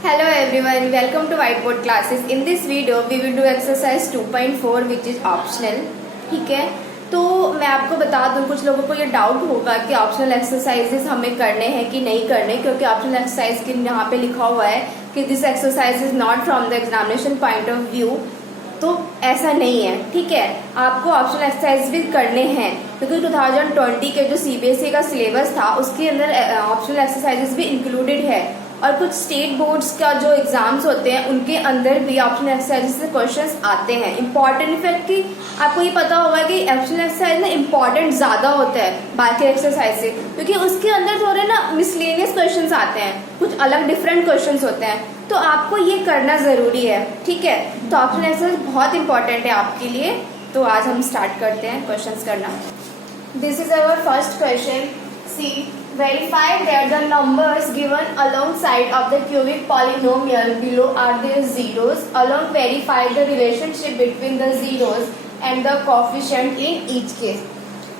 Hello everyone, welcome to Whiteboard classes. In this video, we will do exercise 2.4 which is optional. ठीक है, तो मैं आपको बता दूं, कुछ लोगों को ये डाउट होगा कि ऑप्शनल एक्सरसाइजेस हमें करने हैं कि नहीं करने, क्योंकि ऑप्शनल एक्सरसाइज के यहाँ पे लिखा हुआ है कि this exercise is not from the examination point of view. तो ऐसा नहीं है, ठीक है। आपको ऑप्शनल एक्सरसाइज भी करने हैं क्योंकि 2020 के जो सीबीएसई का सिलेबस था उसके अंदर ऑप्शनल एक्सरसाइजेस भी इंक्लूडेड है, और कुछ स्टेट बोर्ड्स का जो एग्जाम्स होते हैं उनके अंदर भी ऑप्शनल एक्सरसाइज से क्वेश्चंस आते हैं। इंपॉर्टेंट इफेक्ट की आपको ये पता होगा कि ऑप्शनल एक्सरसाइज में इंपॉर्टेंट ज्यादा होता है बाकी एक्सरसाइज से, क्योंकि उसके अंदर थोड़े ना मिसलेनियस क्वेश्चंस आते हैं, कुछ अलग डिफरेंट क्वेश्चंस होते हैं, तो आपको ये करना जरूरी है, ठीक है। तो ऑप्शनल एक्सरसाइज बहुत इंपॉर्टेंट है आपके लिए। तो आज हम स्टार्ट करते हैं क्वेश्चंस करना। This is our first question. See, verify that the numbers given alongside of the cubic polynomial below are their zeros. Along verify the relationship between the zeros and the coefficient in each case.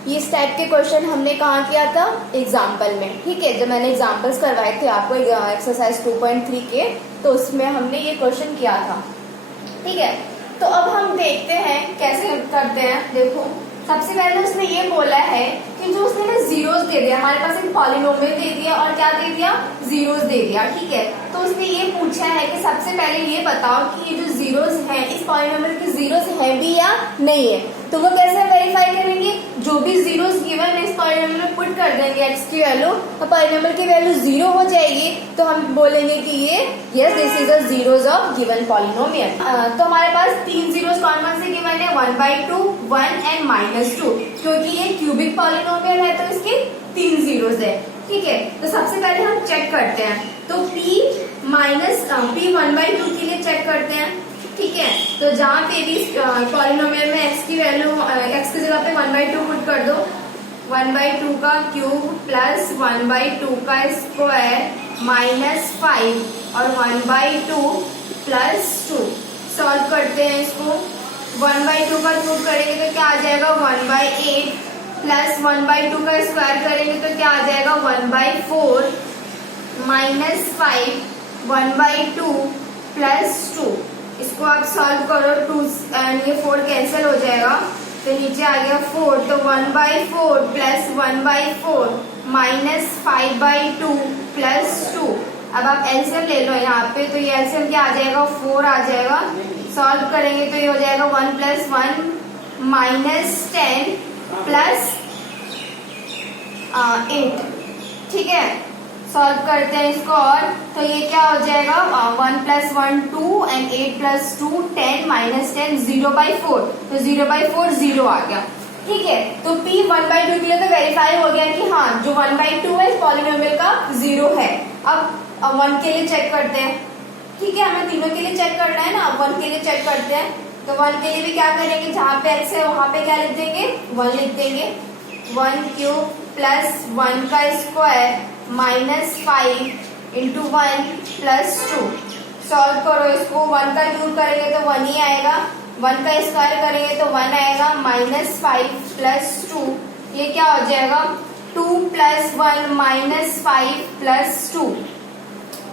ये इस type के question हमने कहाँ किया था? Example में, ठीक है। जब मैंने एग्जाम्पल्स करवाए थे आपको एक्सरसाइज 2.3 के, तो उसमें हमने ये क्वेश्चन किया था, ठीक है। तो अब हम देखते हैं कैसे करते हैं। देखो, सबसे पहले उसने ये बोला है कि जो उसने ना जीरोस दे दिया, हमारे पास एक पॉलिनोमियल दे दिया और क्या दे दिया, जीरोस दे दिया, ठीक है। तो उसने ये पूछा है कि सबसे पहले ये बताओ कि ये जो जीरोस हैं इस पॉलिनोमियल के जीरोस हैं भी या नहीं है। तो वो कैसे वेरीफाई करेंगे? जो भी जीरोस गिवन है इस पॉलिनोमियल में पुट कर देंगे एक्स की वैल्यू, तो पॉलिनोमियल की वैल्यू जीरो हो जाएगी, तो हम बोलेंगे कि ये yes this is the zeros of given polynomial. तो हमारे पास तीन जीरोस कौन से गिवन है? 1/2, 1 एंड -2, क्योंकि ये क्यूबिक पॉलिनोमियल है तो इसके तीन जीरोस है, ठीक है। तो सबसे पहले हम चेक करते हैं, तो p 1/2 के लिए चेक करते हैं, ठीक है। तो जहाँ पे भी पॉलिनोमियल में x की वैल्यू, x की जगह पे 1/2 पुट कर दो। 1/2 का क्यूब प्लस 1/2 का स्क्वायर -5 और 1/2 प्लस 2। सॉल्व करते हैं इसको। 1/2 का क्यूब करेंगे तो क्या आ जाएगा? 1/8 प्लस 1/2 का स्क्वायर करेंगे तो क्या आ जाएगा? 1/4 -5 1/2 प्लस 2। इसको आप सॉल्व करो, 2 एंड ये 4 कैंसिल हो जाएगा, तो नीचे आ गया 4। तो 1/4 प्लस 1/4 -5/2 प्लस 2। अब आप एलसीएम ले लो यहाँ पे, तो ये एलसीएम क्या आ जाएगा? 4 आ जाएगा। सॉल्व करेंगे तो ये हो जाएगा 1 + 1 -10 प्लस 8, ठीक है। सॉल्व करते हैं इसको, और तो ये क्या हो जाएगा? 1 + 1 2 एंड 8 + 2 10 -10 0/4, तो 0/4 0 आ गया, ठीक है। तो p 1/2 के लिए तो वेरीफाई हो गया कि हाँ जो 1/2 है इस पॉलिनोमियल का 0 है। अब 1 के लिए चेक करते हैं, ठीक है। हमें तीनों के लिए चेक करना है ना। अब 1 के लिए चेक करते हैं, तो 1 के लिए भी क्या करेंगे? जहाँ पे x है वहां पे क्या लिख देंगे? 1 लिख देंगे। 1 क्यूब प्लस 1 का स्क्वायर -5 × 1 + 2। सॉल्व करो इसको। 1 का क्यूब करेंगे तो 1 ही आएगा, 1 का स्क्वायर करेंगे तो 1 आएगा, -5 प्लस 2, ये क्या हो जाएगा? 2 + 1 -5 प्लस 2,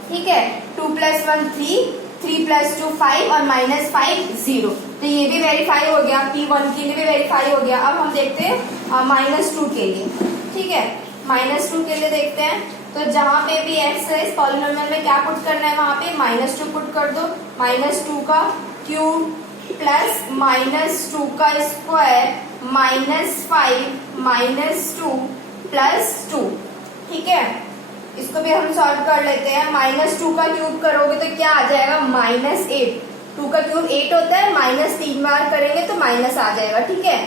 ठीक है। 2 + 1 3, 3 + 2 5 और -5 0। तो ये भी वेरीफाई हो गया, p1 के लिए भी वेरीफाई हो गया। अब हम देखते हैं -2 के लिए, ठीक है। -2 के लिए देखते हैं, तो जहाँ पे भी x है इस पॉलिनोमियल में क्या पुट करना है? वहां पे -2 पुट कर दो। -2 का क्यूब प्लस -2 का स्क्वायर -5 -2 प्लस 2, ठीक है। इसको भी हम सॉल्व कर लेते हैं। -2 का क्यूब करोगे तो क्या आ जाएगा? -8। 2 का क्यूब 8 होता है, -3 बार करेंगे तो माइनस आ जाएगा, ठीक है।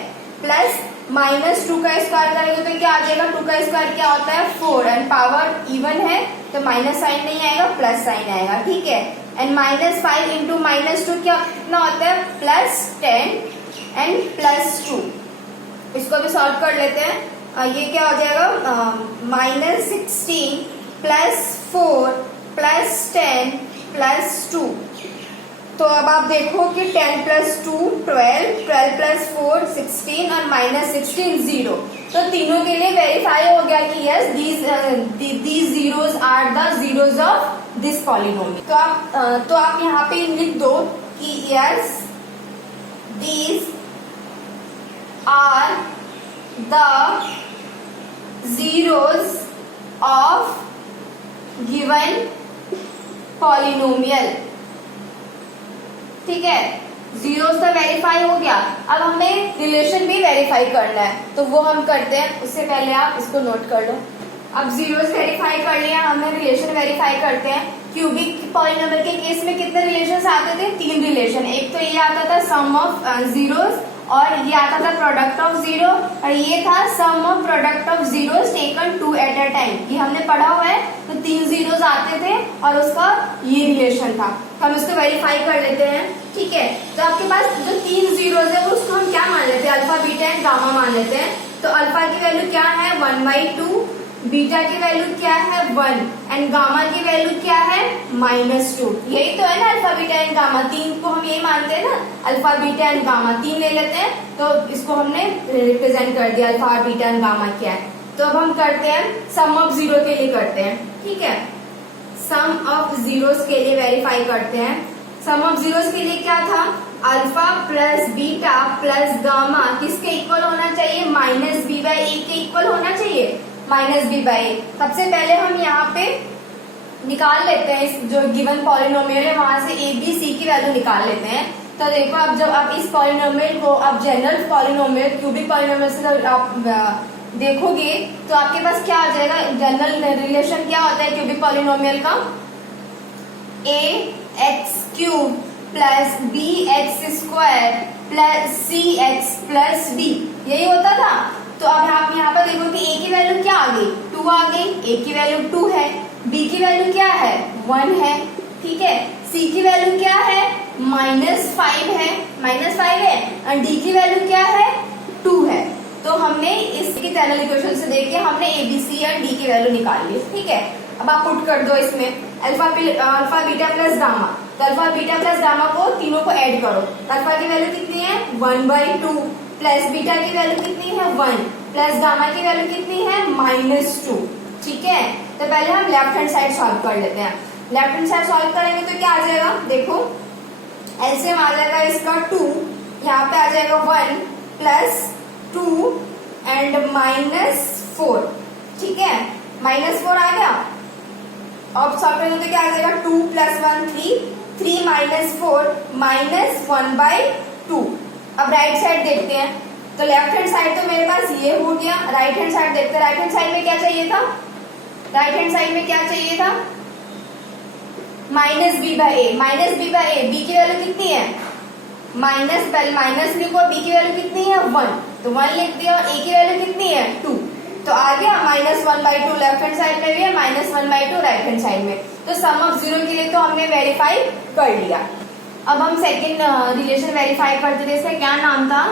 प्लस -2 का स्क्वायर करेंगे तो क्या आ जाएगा? 2 का स्क्वायर क्या होता है? 4, एंड पावर इवन है तो माइनस साइन नहीं आएगा, प्लस साइन आएगा, ठीक है। एंड -5 × -2 क्या कितना होता है? +10 एंड +2। इसको भी सॉल्व कर लेते हैं। ये क्या हो जाएगा? -16 + 4 + 10 + 2। तो अब आप देखो कि 10 + 2 12, 12 + 4 16 और -16 0। तो तीनों के लिए वेरीफाई हो गया कि yes these zeros are the zeros of this polynomial. तो आप यहाँ पे लिख दो कि yes these are the zeros of given polynomial। ठीक है, जीरोस तो वेरीफाई हो गया, अब हमें रिलेशन भी वेरीफाई करना है, तो वो हम करते हैं। उससे पहले आप इसको नोट कर लो। अब जीरोस वेरीफाई कर लिया, हमें रिलेशन वेरीफाई करते हैं। क्यूबिक पॉलिनोमियल के केस में कितने रिलेशंस आते थे? 3 रिलेशन। एक तो ये आता था सम ऑफ जीरोस, और ये आता था प्रोडक्ट ऑफ जीरो, और ये था sum of product of zeros taken 2 at a time. ये हमने पढ़ा हुआ है। तो 3 जीरोस आते थे और उसका ये रिलेशन था। तो हम इसको वेरीफाई कर लेते हैं। ठीक है, तो आपके पास जो 3 जीरोस है वो उसको हम क्या मान लेते हैं? अल्फा, बीटा एंड गामा मान लेते हैं। तो अल्फा की वैल्यू क्या है? 1/2, बीटा की वैल्यू क्या है? 1, एंड गामा की वैल्यू क्या है? -2। यही तो है ना अल्फा, बीटा एंड गामा। 3 को हम यही मानते हैं ना, अल्फा, बीटा एंड गामा 3 ले लेते हैं। तो इसको हमने रिप्रेजेंट कर दिया, अल्फा, बीटा एंड गामा क्या है। तो अब हम करते हैं सम ऑफ जीरो के लिए करते हैं। ठीक है, सम ऑफ जीरोस के लिए वेरीफाई करते हैं। सम ऑफ जीरोस के लिए क्या था? Alpha plus beta plus gamma किसके इक्वल होना चाहिए? -b/a के इक्वल होना चाहिए। -b/a। सबसे पहले हम यहाँ पे निकाल लेते हैं इस जो गिवन पॉलिनोमियल है वहां से a, b, c की वैल्यू निकाल लेते हैं। तो देखो, अब जब आप इस पॉलिनोमियल को आप जनरल पॉलिनोमियल, क्यूबिक पॉलिनोमियल से जब आप देखोगे तो आपके पास क्या आ जाएगा? जनरल रिलेशन क्या होता है क्यूबिक पॉलिनोमियल का? ax³ plus bx² plus cx+ b, यही होता था। तो अब आप यहाँ पर देखो कि a की वैल्यू क्या आ गई? 2 आ गई। a की वैल्यू 2 है, b की वैल्यू क्या है? 1 है। ठीक है, c की वैल्यू क्या है? -5 है, -5 है, और d की वैल्यू क्या है? 2 है। तो हमने इसकी जनरल इक्वेशन से देख के हमने a, b, c और d की वैल्यू निकाल ली। ठीक है, अब आप पुट कर दो इसमें अल्फा, बीटा प्लस गामा। तो अल्फा, बीटा प्लस गामा को तीनों को ऐड करो। अल्फा की वैल्यू कितनी है? 1/2, प्लस बीटा की वैल्यू कितनी है? 1, प्लस गामा की वैल्यू कितनी है? -2। ठीक है, तो पहले हम लेफ्ट हैंड साइड सॉल्व कर लेते हैं। लेफ्ट हैंड साइड सॉल्व करेंगे तो क्या आ जाएगा? देखो, एलसीएम आ जाएगा इसका 2, यहाँ पे आ जाएगा 1 प्लस 2 एंड -4। ठीक है, -4 आ गया। अब सॉल्व करेंगे तो क्या आ जाएगा? 2 + 1 3, 3 - 4 -1/2। अब राइट साइड देखते हैं। तो लेफ्ट हैंड साइड तो मेरे पास ये हो गया, राइट हैंड साइड देखते हैं। राइट हैंड साइड में क्या चाहिए था? राइट हैंड साइड में क्या चाहिए था? -b/a। b की वैल्यू कितनी है? माइनस लिखो, b की वैल्यू कितनी है? 1, तो 1 लिख दिया। और a की वैल्यू कितनी है? 2, तो आ गया -1/2 लेफ्ट हैंड साइड में भी है, -1/2 राइट हैंड साइड में। तो सम ऑफ जीरो के लिए तो हमने वेरीफाई कर लिया। अब हम सेकेंड रिलेशन वेरीफाई करते थे। इसका क्या नाम था?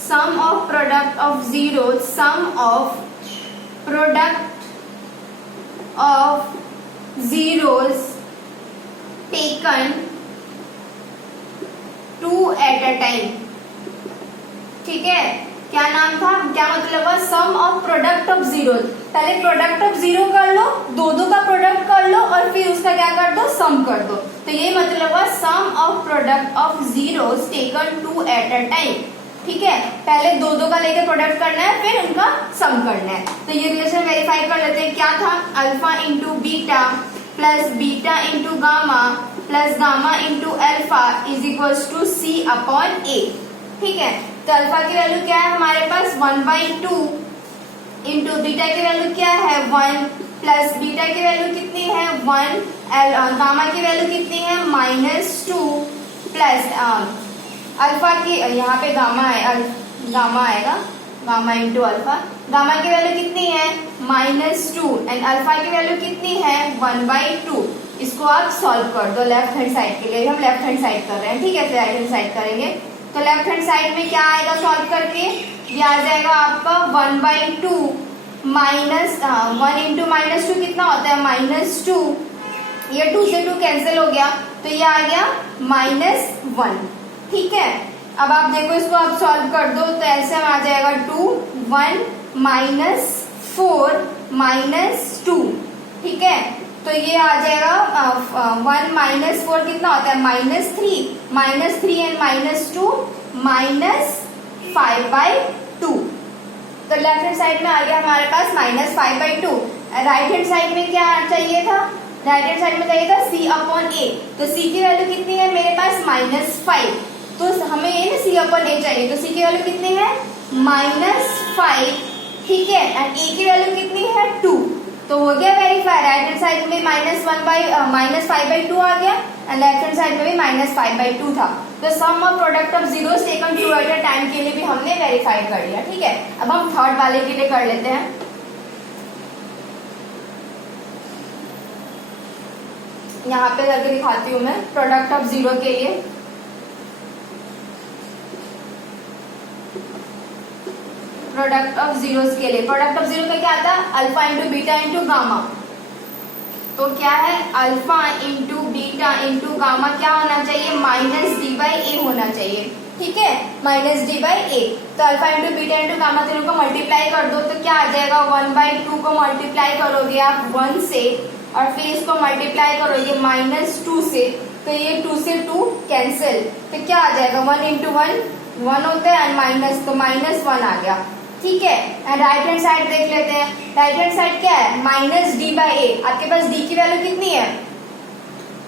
Sum of product of zero, sum of product of zeros taken 2 at a time. ठीक है, क्या नाम था? क्या मतलब हुआ? Sum of product of zero. पहले प्रोडक्ट ऑफ जीरो कर लो, दो का प्रोडक्ट कर लो, और फिर उसका क्या कर दो? सम कर दो। तो ये मतलब हुआ sum of product of zeros taken 2 at a time. ठीक है, पहले दो का लेकर प्रोडक्ट करना है, फिर उनका सम करना है। तो ये रिलेशन वेरीफाई कर लेते हैं। क्या था? Alpha into beta plus beta into gamma plus gamma into alpha is equals to c/a। ठीक है, तो अल्फा की वैल्यू क्या है हमारे पास? 1/2 इंटू बीटा की वैल्यू क्या है? 1, प्लस बीटा की वैल्यू कितनी है? 1, गामा की वैल्यू कितनी है? -2, प्लस अल्फा की, यहाँ पे गामा है, गामा आएगा, गामा इंटू अल्फा। गामा की वैल्यू कितनी है? -2, एंड अल्फा की वैल्यू कितनी है? 1/2। इसको आप सॉल्व कर दो लेफ्ट हैंड साइड के लिए। हम लेफ्ट हैंड साइड कर रहे हैं। ठीक है, फिर राइट हैंड साइड करेंगे। तो लेफ्ट हैंड साइड में क्या आएगा सॉल्व करके? ये आ जाएगा आपका 1/2 माइनस 1 इंटू -2 कितना होता है? -2। ये 2 से 2 कैंसिल हो गया, तो ये आ गया -1। ठीक है, अब आप देखो इसको आप सॉल्व कर दो तो ऐसे आ जाएगा 2, 1 -4 -2। ठीक है, तो ये आ जाएगा 1 माइनस 4 कितना होता है -3 एंड -2 -5/2। तो लेफ्ट हैंड साइड में आ गया हमारे पास -5/2। राइट हैंड साइड में क्या चाहिए था, राइट हैंड साइड में चाहिए था c/a। तो c की वैल्यू कितनी है मेरे पास -5, तो हमें ये ना c/a चाहिए, तो c की वैल्यू कितनी है -5, ठीक है, एंड a की वैल्यू कितनी है 2। तो हो गया वेरीफाई, राइट हैंड साइड में -5/2 आ गया एंड लेफ्ट हैंड साइड में भी -5/2 था। तो sum of product of zeros taken two at a time के लिए भी हमने वेरीफाई कर लिया, ठीक है। अब हम थर्ड वाले के लिए कर लेते हैं। यहाँ पे करके दिखाती हूँ मैं प्रोडक्ट ऑफ जीरो के लिए। प्रोडक्ट ऑफ जीरोस के लिए, प्रोडक्ट ऑफ जीरो का क्या आता है, alpha into beta into gamma. तो क्या है, alpha into beta into gamma क्या होना चाहिए, -d/a होना चाहिए, ठीक है, -d/a। तो alpha into beta into gamma तीनों को मल्टीप्लाई कर दो तो क्या आ जाएगा, 1/2 को मल्टीप्लाई करोगे आप 1 से और फिर इसको मल्टीप्लाई करोगे -2 से, तो ये 2 से 2 कैंसिल, तो क्या आ जाएगा 1 इंटू 1 1 होता है एंड माइनस, तो -1 आ गया, ठीक है। एंड राइट हैंड साइड देख लेते हैं, राइट हैंड साइड क्या है -d/a। आपके पास d की वैल्यू कितनी है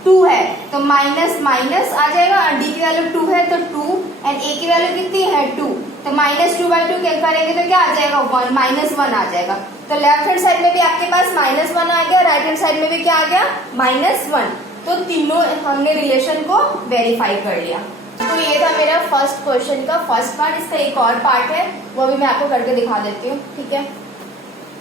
2 है, तो माइनस माइनस आ जाएगा और d की वैल्यू 2 है तो 2 एंड a की वैल्यू कितनी है 2, तो -2/2 करेंगे तो क्या आ जाएगा 1 -1 आ जाएगा। तो लेफ्ट हैंड साइड में भी आपके पास -1 आ गया, राइट हैंड साइड में भी क्या आ गया -1। तो तीनों हमने रिलेशन को वेरीफाई कर लिया। तो ये था मेरा फर्स्ट क्वेश्चन का फर्स्ट पार्ट। इसका एक और पार्ट है वो भी मैं आपको करके दिखा देती हूँ, ठीक है।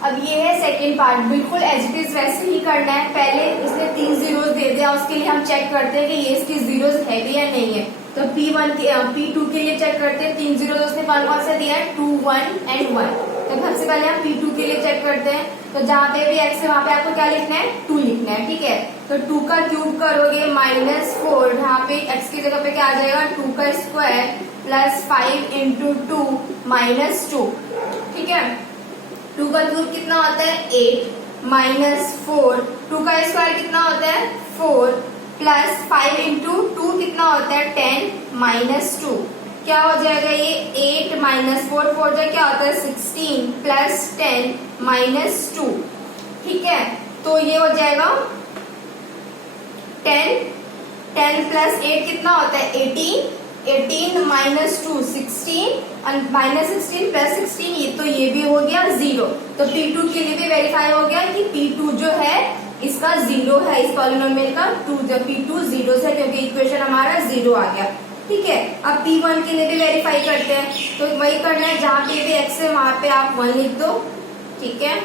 अब ये है सेकंड पार्ट, बिल्कुल एज इट इज वैसे ही करना है। पहले इसने 3 जीरोस दे दिया, उसके लिए हम चेक करते हैं कि ये इसकी जीरोस है भी या नहीं है। तो P1 के P2 के लिए चेक करते हैं, 3 जीरो उसने कौन से दिया है 2 1 एंड 1। तो सबसे पहले हम P2 के लिए चेक करते हैं, तो जहाँ पे भी x है वहाँ पे आपको क्या लिखना है 2 लिखना है, ठीक है। तो 2 का क्यूब करोगे -4, यहाँ पे x की जगह पे क्या आ जाएगा 2 का स्क्वायर प्लस 5 इंटू 2 -2, ठीक है। 2 का क्यूब कितना होता है 8 -4, 2 का स्क्वायर कितना होता है 4 प्लस 5 इंटू 2 कितना होता है 10 -2, क्या हो जाएगा ये 8 -4 4 जो क्या होता है 16 प्लस 10 -2, ठीक है। तो ये हो जाएगा 10 प्लस 8 कितना होता है 18 -2 16 -16 प्लस 16, ये तो ये भी हो गया 0। तो P2 के लिए भी वेरीफाई हो गया कि P2 जो है इसका 0 है, इस पॉलिनोमियल का P2 0 है क्योंकि इक्वेशन हमारा 0 आ गया, ठीक है। अब P1 के लिए भी वेरीफाई करते हैं, तो वही करना है जहाँ पे भी x है वहां पे आप 1 लिख दो, ठीक है।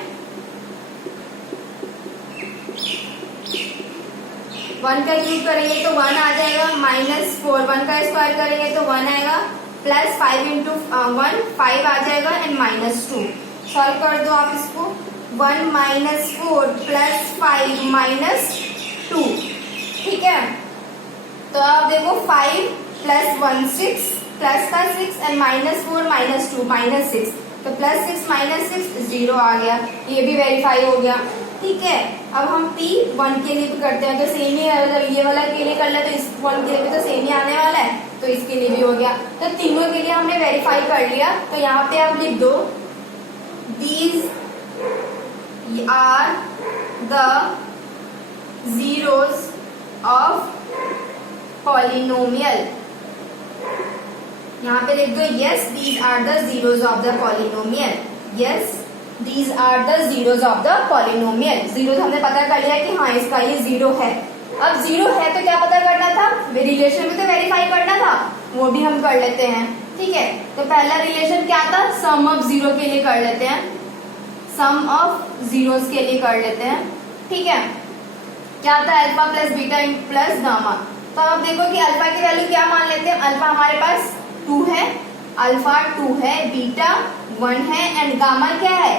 1 का क्यूब करेंगे तो 1 आ जाएगा -4, 1 का स्क्वायर करेंगे तो 1 आएगा प्लस 5 इंटू 1 5 आ जाएगा एंड -2। सॉल्व कर दो आप इसको, 1 -4 प्लस 5 -2, ठीक है। तो आप देखो 5 प्लस 1 6 प्लस का 6 एंड -4 -2 -6, तो +6 -6 0 आ गया, ये भी वेरीफाई हो गया, ठीक है। अब हम P1 के लिए भी करते हैं, तो सेम ही है, मतलब ये वाला के लिए कर ले तो इस 1 के लिए भी तो सेम ही आने वाला है, तो इसके लिए भी हो गया। तो तीनों के लिए हमने वेरीफाई कर लिया, तो यहाँ पे आप लिख दो these are the zeros of polynomial। यहाँ पे लिख दो yes these are the zeros of the polynomial, yes these are the zeros of the polynomial। Zero हमने पता कर लिया कि हाँ इसका ये 0 है। अब 0 है तो क्या पता करना था, रिलेशन भी तो वेरीफाई करना था, वो भी हम कर लेते हैं, ठीक है। तो पहला रिलेशन क्या था, सम ऑफ 0 के लिए कर लेते हैं, सम ऑफ जीरोस के लिए कर लेते हैं, ठीक है। क्या था alpha plus beta plus gamma. तो अब देखो कि अल्फा की वैल्यू क्या मान लेते हैं, अल्फा हमारे पास 2 है, अल्फा 2 है, बीटा 1 है एंड गामा क्या है,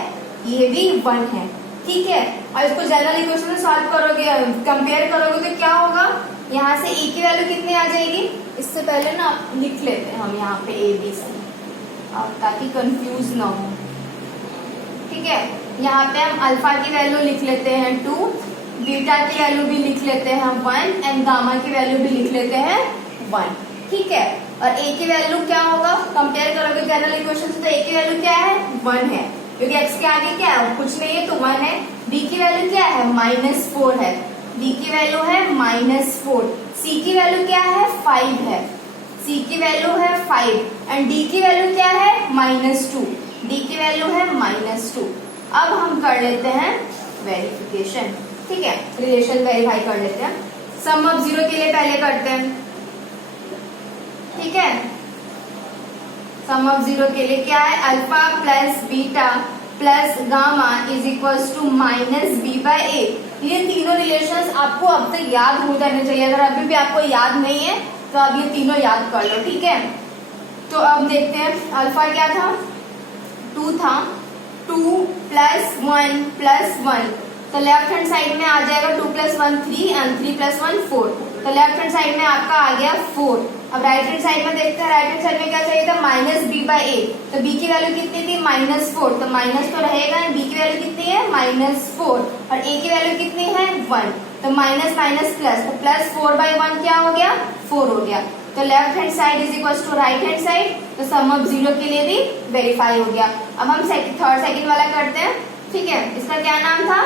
ये भी 1 है, ठीक है। और इसको जनरल इक्वेशन में सॉल्व करोगे, कंपेयर करोगे तो क्या होगा, यहाँ से e की वैल्यू कितनी आ जाएगी, इससे पहले ना लिख लेते हैं हम यहाँ पे ABC ताकि कंफ्यूज ना हो, ठीक है। यहाँ पे हम अल्फा की वैल्यू लिख लेते हैं 2 बीटा की वैल्यू भी लिख लेते हैं 1 एंड गामा की वैल्यू भी लिख लेते हैं 1, ठीक है। और a की वैल्यू क्या होगा, कंपेयर करोगे जनरल इक्वेशन से, तो a की वैल्यू क्या है 1 है, क्योंकि x के आगे क्या है कुछ नहीं है तो 1 है। b की वैल्यू क्या है -4 है, b की वैल्यू है -4, c की वैल्यू क्या है 5 है, c की वैल्यू है 5 एंड d की वैल्यू क्या है -2, d की वैल्यू है -2। अब हम कर लेते हैं वेरिफिकेशन, ठीक है, रिलेशन वेरीफाई कर लेते हैं। सम ऑफ जीरो के लिए पहले करते हैं, ठीक है। सम ऑफ जीरो के लिए क्या है, alpha plus beta plus gamma is equals to -b/a। ये तीनों रिलेशंस आपको अब तक याद हो जाने चाहिए, अगर अभी भी आपको याद नहीं है तो आप ये तीनों याद कर लो, ठीक है। तो अब देखते हैं, अल्फा क्या था 2 था, 2 + 1 + 1, तो लेफ्ट हैंड साइड में आ जाएगा 2 + 1 3 एंड 3 + 1 4, तो लेफ्ट हैंड साइड में आपका आ गया 4। अब राइट हैंड साइड में देखते हैं, राइट हैंड साइड में क्या चाहिए था -b/a, तो b की वैल्यू कितनी थी -4, तो माइनस तो रहेगा, b की वैल्यू कितनी है -4 और a की वैल्यू कितनी है 1, तो माइनस माइनस प्लस, तो +4/1 क्या हो गया 4 हो गया। तो left hand side is equal to right hand side, तो सम ऑफ जीरो के लिए भी वेरीफाई हो गया। अब हम थर्ड सेकंड वाला करते हैं, ठीक है। इसका क्या नाम था,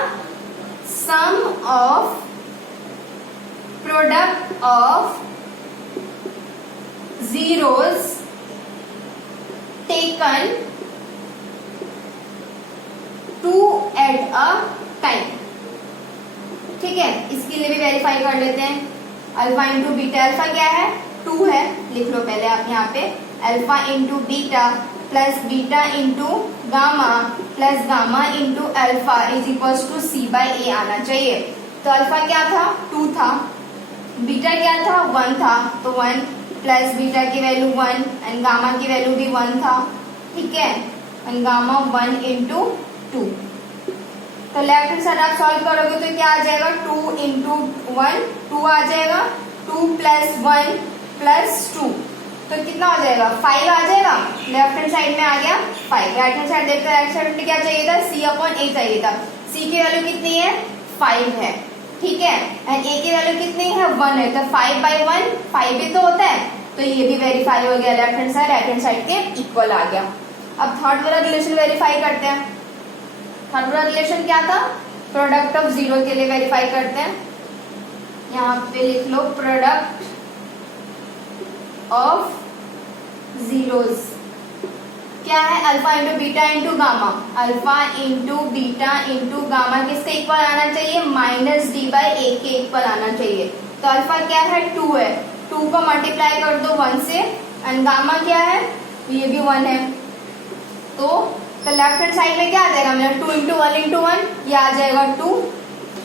sum of product of zeros taken two at a time, ठीक है। इसके लिए भी वेरीफाई कर लेते हैं, अल्फा इंटू बीटा, अल्फा क्या है 2 है, लिख लो पहले आप यहाँ पे, alpha into beta plus beta into gamma plus gamma into alpha is equal to c/a आना चाहिए। तो अल्फा क्या था 2 था, बीटा क्या था 1 था, तो 1 प्लस बीटा की वैल्यू 1 एंड गामा की वैल्यू भी 1 था, ठीक है, एंड गामा 1 इंटू 2। तो लेफ्ट हैंड साइड आप सॉल्व करोगे तो क्या आ जाएगा 2 इंटू 1 2 आ जाएगा, 2 + 1 + 2, तो कितना हो जाएगा 5 आ जाएगा। लेफ्ट हैंड साइड में आ गया 5। राइट हैंड साइड देखते हैं, राइट साइड में क्या चाहिए था c/a चाहिए था, c की वैल्यू कितनी है 5 है, ठीक है, एंड a की वैल्यू कितनी है 1 है, तो 5/1 5 भी तो होता है, तो ये भी वेरीफाई हो गया, left hand side right hand side के इक्वल आ गया। अब थर्ड वाला रिलेशन वेरीफाई करते हैं। थर्ड वाला रिलेशन क्या था, प्रोडक्ट ऑफ जीरो के लिए वेरीफाई करते हैं, यहाँ पे लिख लो प्रोडक्ट ऑफ जीरोस क्या है, alpha into beta into gamma, alpha into beta into gamma किसके इक्वल आना चाहिए -d/a के इक्वल आना चाहिए। तो अल्फा क्या है 2 है, 2 को मल्टीप्लाई कर दो 1 से, एंड गामा क्या है ये भी 1 है, तो लेफ्ट हैंड साइड में क्या आ जाएगा मेरा 2 इंटू 1 इंटू 1 ये आ जाएगा 2,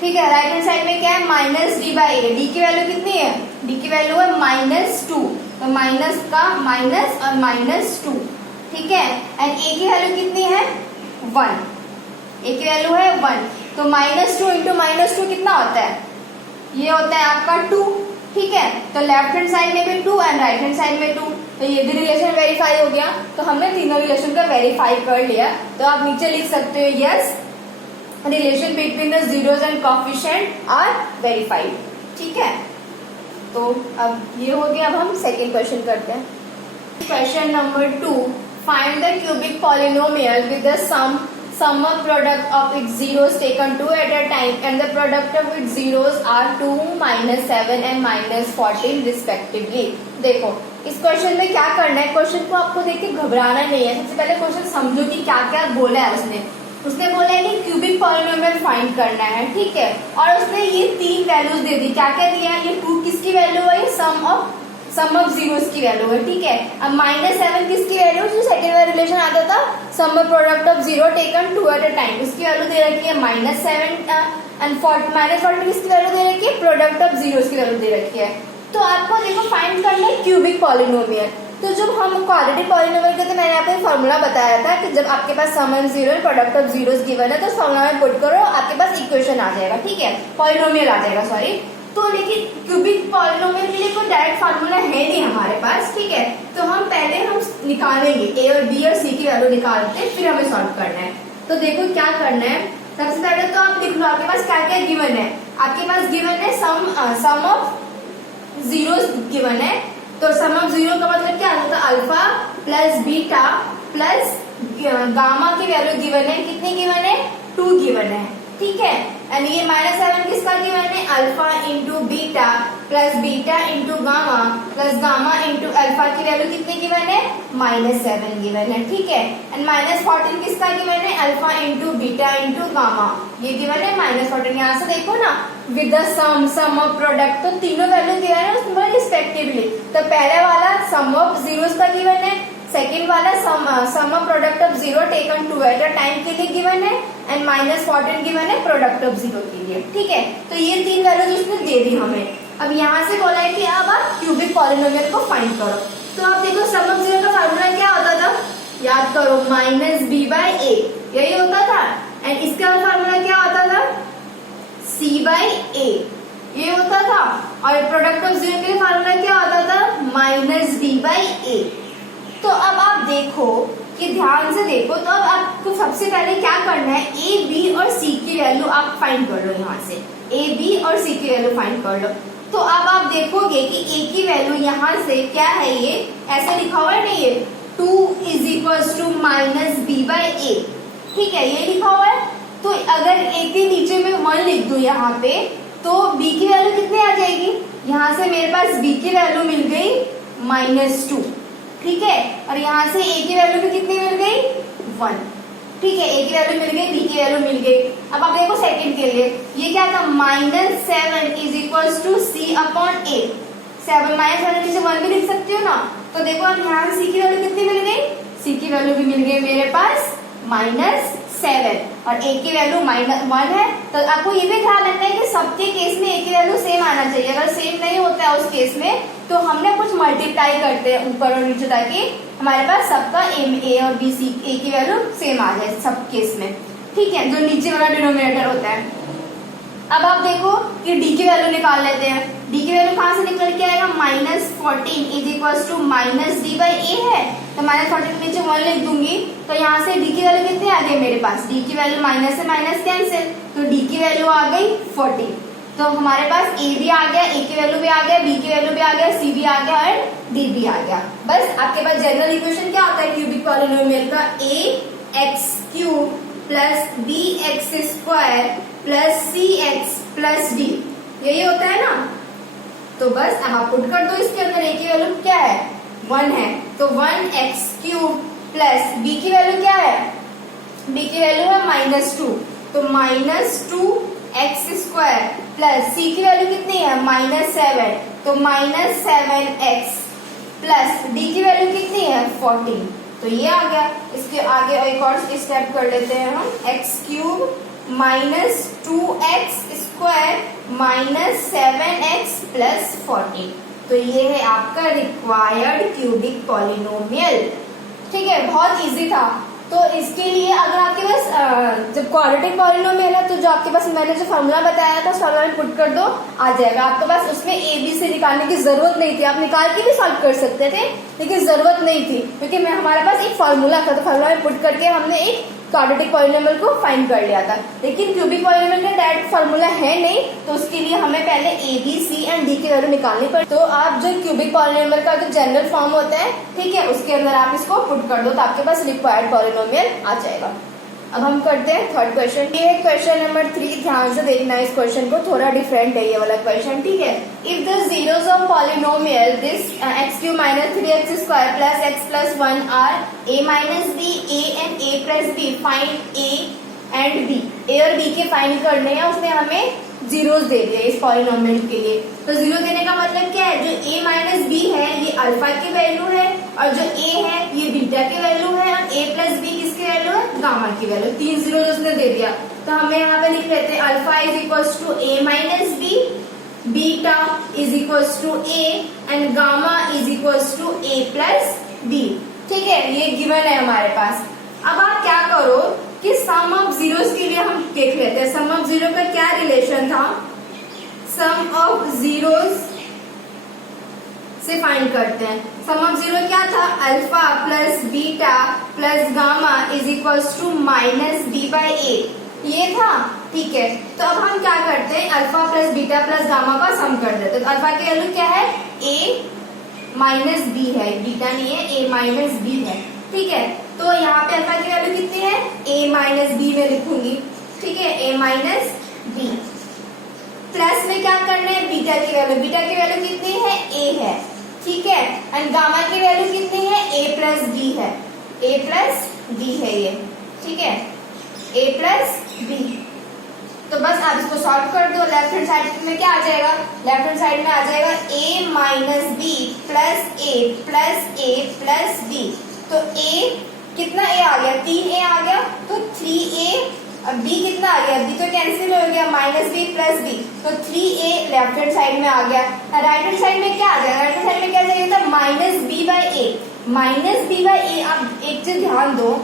ठीक है। राइट हैंड साइड में क्या है -d/a, d की वैल्यू कितनी है, d की वैल्यू है -2, तो माइनस का माइनस और -2, ठीक है, एंड a की वैल्यू कितनी है 1, a की वैल्यू है 1, तो -2 इंटू -2 कितना होता है, ये होता है आपका 2, ठीक है। तो लेफ्ट हैंड साइड में भी 2 एंड राइट हैंड साइड में 2, तो ये भी रिलेशन वेरीफाई हो गया। तो हमने तीनों रिलेशन का वेरीफाई कर लिया, तो आप नीचे लिख सकते हो yes relation between the zeros and coefficient are verified, ठीक है। तो अब ये हो गया, अब हम सेकेंड क्वेश्चन करते हैं। Question number 2, find the cubic polynomial with the sum of product of its zeros taken 2 at a time and the product of its zeros are 2 -7 and -14 respectively। देखो इस क्वेश्चन में क्या करना है, क्वेश्चन को आपको देख के घबराना नहीं है। सबसे पहले क्वेश्चन समझो कि क्या क्या बोला है उसने बोला है कि क्यूबिक पॉलिनोमियल फाइंड करना है, ठीक है, और उसने ये 3 वैल्यूज दे दी। क्या क्या दिया है, ये 2 किसकी वैल्यू है, ये सम ऑफ जीरोस की वैल्यू है, ठीक है। अब -7 किसकी वैल्यू, जो सेकंड वाला रिलेशन आता था sum of product of zero taken 2 at a time, उसकी वैल्यू दे रखी है -7 एंड -14 किसकी वैल्यू दे रखी है, प्रोडक्ट ऑफ जीरोस की वैल्यू दे रखी है। तो आपको देखो फाइंड करना है क्यूबिक पॉलिनोमियल। तो जब हम क्वाड्रेटिक पॉलिनोमियल के, तो मैंने आपको एक फॉर्मूला बताया था कि जब आपके पास sum of zero product of zeros given है तो फॉर्मूला में पुट करो, आपके पास इक्वेशन आ जाएगा, ठीक है, पॉलिनोमियल आ जाएगा, सॉरी। तो लेकिन क्यूबिक पॉलिनोमियल के लिए कोई डायरेक्ट फार्मूला है नहीं हमारे पास, ठीक है। तो हम पहले हम निकालेंगे ए और बी और सी की वैल्यू निकालते हैं, फिर हमें सॉल्व करना है। तो देखो क्या करना है, सबसे पहले तो आप लिख लो आपके पास क्या क्या गिवन है। आपके पास गिवन है सम ऑफ जीरोस गिवन है, तो सम ऑफ जीरो का मतलब क्या होता है, alpha plus beta plus gamma की वैल्यू गिवन है, कितनी गिवन है, 2 गिवन है, ठीक है। एंड ये -7 किसका गिवन है, alpha into beta plus beta into gamma plus gamma into alpha की वैल्यू कितनी गिवन है, -7 गिवन है, ठीक है। एंड -14 किसका गिवन है, alpha into beta into gamma, ये गिवन है -14। यहाँ से देखो ना, with the sum of product, तो तीनों वैल्यू गिवन है उसमें रिस्पेक्टिवली। तो पहले वाला सम ऑफ जीरोस का गिवन है, सेकेंड वाला sum of product of zero taken two at a time के लिए गिवन है, एंड -14 गिवन है प्रोडक्ट ऑफ जीरो के लिए, ठीक है। तो ये 3 वैल्यूज उसने दे दी हमें। अब यहाँ से बोला है कि अब आप क्यूबिक पॉलिनोमियल को फाइंड करो। तो आप देखो सम ऑफ जीरो का फार्मूला क्या होता था, याद करो, -b/a, यही होता था। एंड इसका फार्मूला क्या होता था, c/a, ये होता था। और प्रोडक्ट ऑफ जीरो के लिए फार्मूला क्या होता था, -d/a। तो अब आप देखो कि ध्यान से देखो, तो अब आपको सबसे पहले क्या करना है, ए, बी और सी की वैल्यू आप फाइंड कर लो। यहाँ से ए, बी और सी की वैल्यू फाइंड कर लो। तो अब आप देखोगे कि ए की वैल्यू यहाँ से क्या है, ये ऐसे लिखा हुआ है, नहीं, ये 2 = -b/a, ठीक है, ये लिखा हुआ है। तो अगर ए के नीचे में 1 लिख दूं यहाँ पे, तो बी की वैल्यू कितनी आ जाएगी, यहाँ से मेरे पास बी की वैल्यू मिल गई -2, ठीक है। और यहाँ से ए की वैल्यू भी कितनी मिल गई, 1, ठीक है, ए की वैल्यू मिल गई, बी की वैल्यू मिल गई। अब आप देखो सेकंड के लिए, ये क्या था, -7 = c/a, 7 -7 में से 1 भी लिख सकती हो ना। तो देखो आप यहाँ से सी की वैल्यू कितनी मिल गई, सी की वैल्यू भी मिल गई मेरे पास -7, और ए की वैल्यू -1 है। तो आपको ये भी ध्यान रखना है कि सबके केस में ए की वैल्यू सेम आना चाहिए। अगर सेम नहीं होता है उस केस में, तो हमने कुछ मल्टीप्लाई करते हैं ऊपर और नीचे, ताकि हमारे पास सबका ए और बी, सी, ए की वैल्यू सेम आ जाए सब केस में, ठीक है, जो नीचे वाला डिनोमिनेटर होता है। अब आप देखो कि डी की वैल्यू निकाल लेते हैं। डी की वैल्यू कहाँ से निकल के आएगा, -14 = -d/a है, तो -14 के नीचे 1 लिख दूंगी। तो यहाँ से डी की वैल्यू कितनी आ गई मेरे पास, डी की वैल्यू माइनस से माइनस कैंसिल, तो डी की वैल्यू आ गई 14। तो हमारे पास ए भी आ गया, ए की वैल्यू भी आ गया, बी की वैल्यू भी आ गया, सी भी आ गया और डी भी आ गया। बस आपके पास जनरल इक्वेशन क्या होता है क्यूबिक पॉलिनोमियल का, ax³ + bx² + cx + d, यही होता है ना। तो बस अब आप पुट कर दो इसके अंदर, ए की वैल्यू क्या है, 1 है, तो 1x³ प्लस बी की वैल्यू क्या है, बी की वैल्यू है -2, तो -2x² प्लस सी की वैल्यू कितनी है, -7, तो -7x प्लस डी की वैल्यू कितनी है, 14। तो ये आ गया। इसके आगे एक और स्टेप कर लेते हैं हम, x³ - 2x² - 7x + 14। तो ये है आपका रिक्वायर्ड क्यूबिक पॉलिनोमियल, ठीक है, बहुत इजी था। तो इसके लिए अगर आपके पास जब क्वाड्रेटिक पॉलिनोमियल है, तो जो आपके पास मैंने जो फॉर्मूला बताया था, उस फॉर्मूला में पुट कर दो, आ जाएगा। आपके पास उसमें ए बी से निकालने की जरूरत नहीं थी, आप निकाल के भी सॉल्व कर सकते थे, लेकिन जरूरत नहीं थी, क्योंकि हमारे पास एक फॉर्मूला था, तो फॉर्मूला में पुट करके हमने एक क्वाड्रेटिक पॉलिनोमियल को फाइंड कर लिया था। लेकिन क्यूबिक पॉलिनोमियल का डायरेक्ट फॉर्मूला है नहीं, तो उसके लिए हमें पहले A B C and D की वैल्यू निकालनी पड़ी। तो आप जो क्यूबिक पॉलिनोमियल का जो जनरल फॉर्म होता है, ठीक है, उसके अंदर आप इसको पुट कर दो, तो आपके पास रिक्वायर्ड पॉलिनोमियल आ जाएगा। अब हम करते हैं थर्ड क्वेश्चन। ये है क्वेश्चन नंबर 3, ध्यान से देखना है इस क्वेश्चन को, थोड़ा डिफरेंट है ये वाला क्वेश्चन, ठीक है। If the zeros of polynomial this x³ - 3x² + x + 1 are a - b, a and a + b, find a and b, a और b के फाइंड करने हैं। उसने हमें जीरोस दे दिए इस पॉलिनोमियल के लिए। तो जीरो देने का मतलब क्या है, जो a - b है ये अल्फा की वैल्यू है, और जो a है ये बीटा की वैल्यू है, और a + b किसकी वैल्यू है, गामा की वैल्यू। 3 जीरो उसने दे दिया, तो हमें यहाँ पे लिख लेते हैं alpha = a - b, beta = a and gamma = a + b, ठीक है, ये गिवन है हमारे पास। अब आप क्या करो कि सम ऑफ जीरोस के लिए हम देख लेते हैं। सम ऑफ जीरो का क्या रिलेशन था, सम ऑफ जीरोस से फाइंड करते हैं। सम ऑफ जीरो क्या था, alpha plus beta plus gamma = -b/a, ये था। ठीक है, तो अब हम क्या करते हैं, alpha plus beta plus gamma का सम कर देते हैं। तो अल्फा की वैल्यू क्या है, ए माइनस बी है, बीटा नहीं है, ए माइनस बी है। ठीक है, तो यहाँ पे अल्फा की वैल्यू कितनी है, ए माइनस बी में लिखूंगी। ठीक है, ए माइनस बी। प्लस में क्या करना है, बीटा की वैल्यू, बीटा की वैल्यू कितनी है, ए है। ठीक है, एंड गामा की वैल्यू कितनी है, ए प्लस बी है, ए प्लस बी है ये। ठीक है, ए प्लस बी। तो बस आप इसको सॉल्व कर दो। लेफ्ट हैंड साइड में क्या आ जाएगा, लेफ्ट हैंड साइड में आ जाएगा a minus B plus A plus B. तो a कितना a आ गया, 3a आ गया, तो 3a। अब b कितना आ गया, b तो कैंसिल हो गया, माइनस बी प्लस बी, तो 3a लेफ्ट हैंड साइड में आ गया। राइट हैंड साइड में क्या आ गया, राइट हैंड साइड में क्या चाहिए था, minus B by A, minus B by A. आप एक चीज ध्यान दो,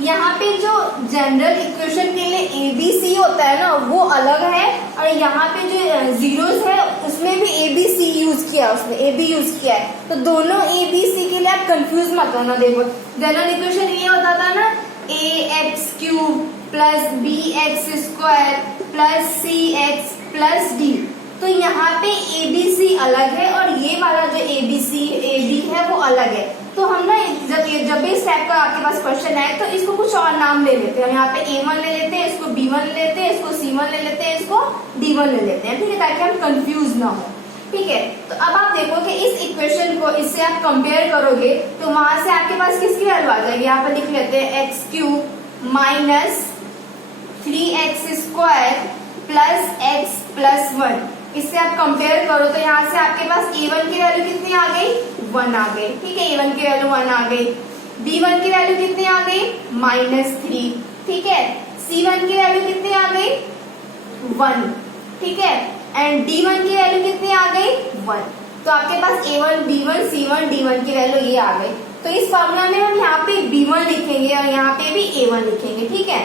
यहाँ पे जो जनरल इक्वेशन के लिए ए बी सी होता है ना, वो अलग है, और यहाँ पे जो जीरोस है उसमें भी ए बी सी यूज किया, उसमें ए बी यूज किया है। तो दोनों ए बी सी के लिए आप कंफ्यूज मत होना। देखो जनरल इक्वेशन ये होता था ना, A X cube plus B X square plus C X plus D. तो यहाँ पे ए बी सी अलग है, और ये वाला जो ए बी है वो अलग है। तो हम ना जब भी इस टाइप का आपके पास क्वेश्चन आए तो इसको कुछ और नाम ले लेते हैं। यहाँ पे A1 ले लेते हैं, इसको B1 ले लेते हैं, इसको C1 ले लेते हैं, इसको D1 ले लेते हैं। ठीक है, ताकि हम कंफ्यूज ना हो। ठीक है, तो अब आप देखो कि इस इक्वेशन को इससे आप कंपेयर करोगे तो वहां से आपके पास किसकी वैल्यू आ जाएगी। यहाँ पर लिख लेते हैं x cube minus 3x square plus x plus 1। इससे आप कंपेयर करो तो यहाँ से आपके पास A1 की वैल्यू कितनी आ गई, 1 आ गई। ठीक है, A1 की वैल्यू 1 आ गई। B1 की वैल्यू कितनी आ गई, -3। ठीक है, C1 की वैल्यू कितनी आ गई, 1। ठीक है, एंड D1 की वैल्यू कितनी आ गई, 1। तो आपके पास A1 B1 C1 D1 की वैल्यू ये आ गई। तो इस फॉर्मूला में हम यहाँ पे B1 लिखेंगे और यहाँ पे भी A1 लिखेंगे। ठीक है,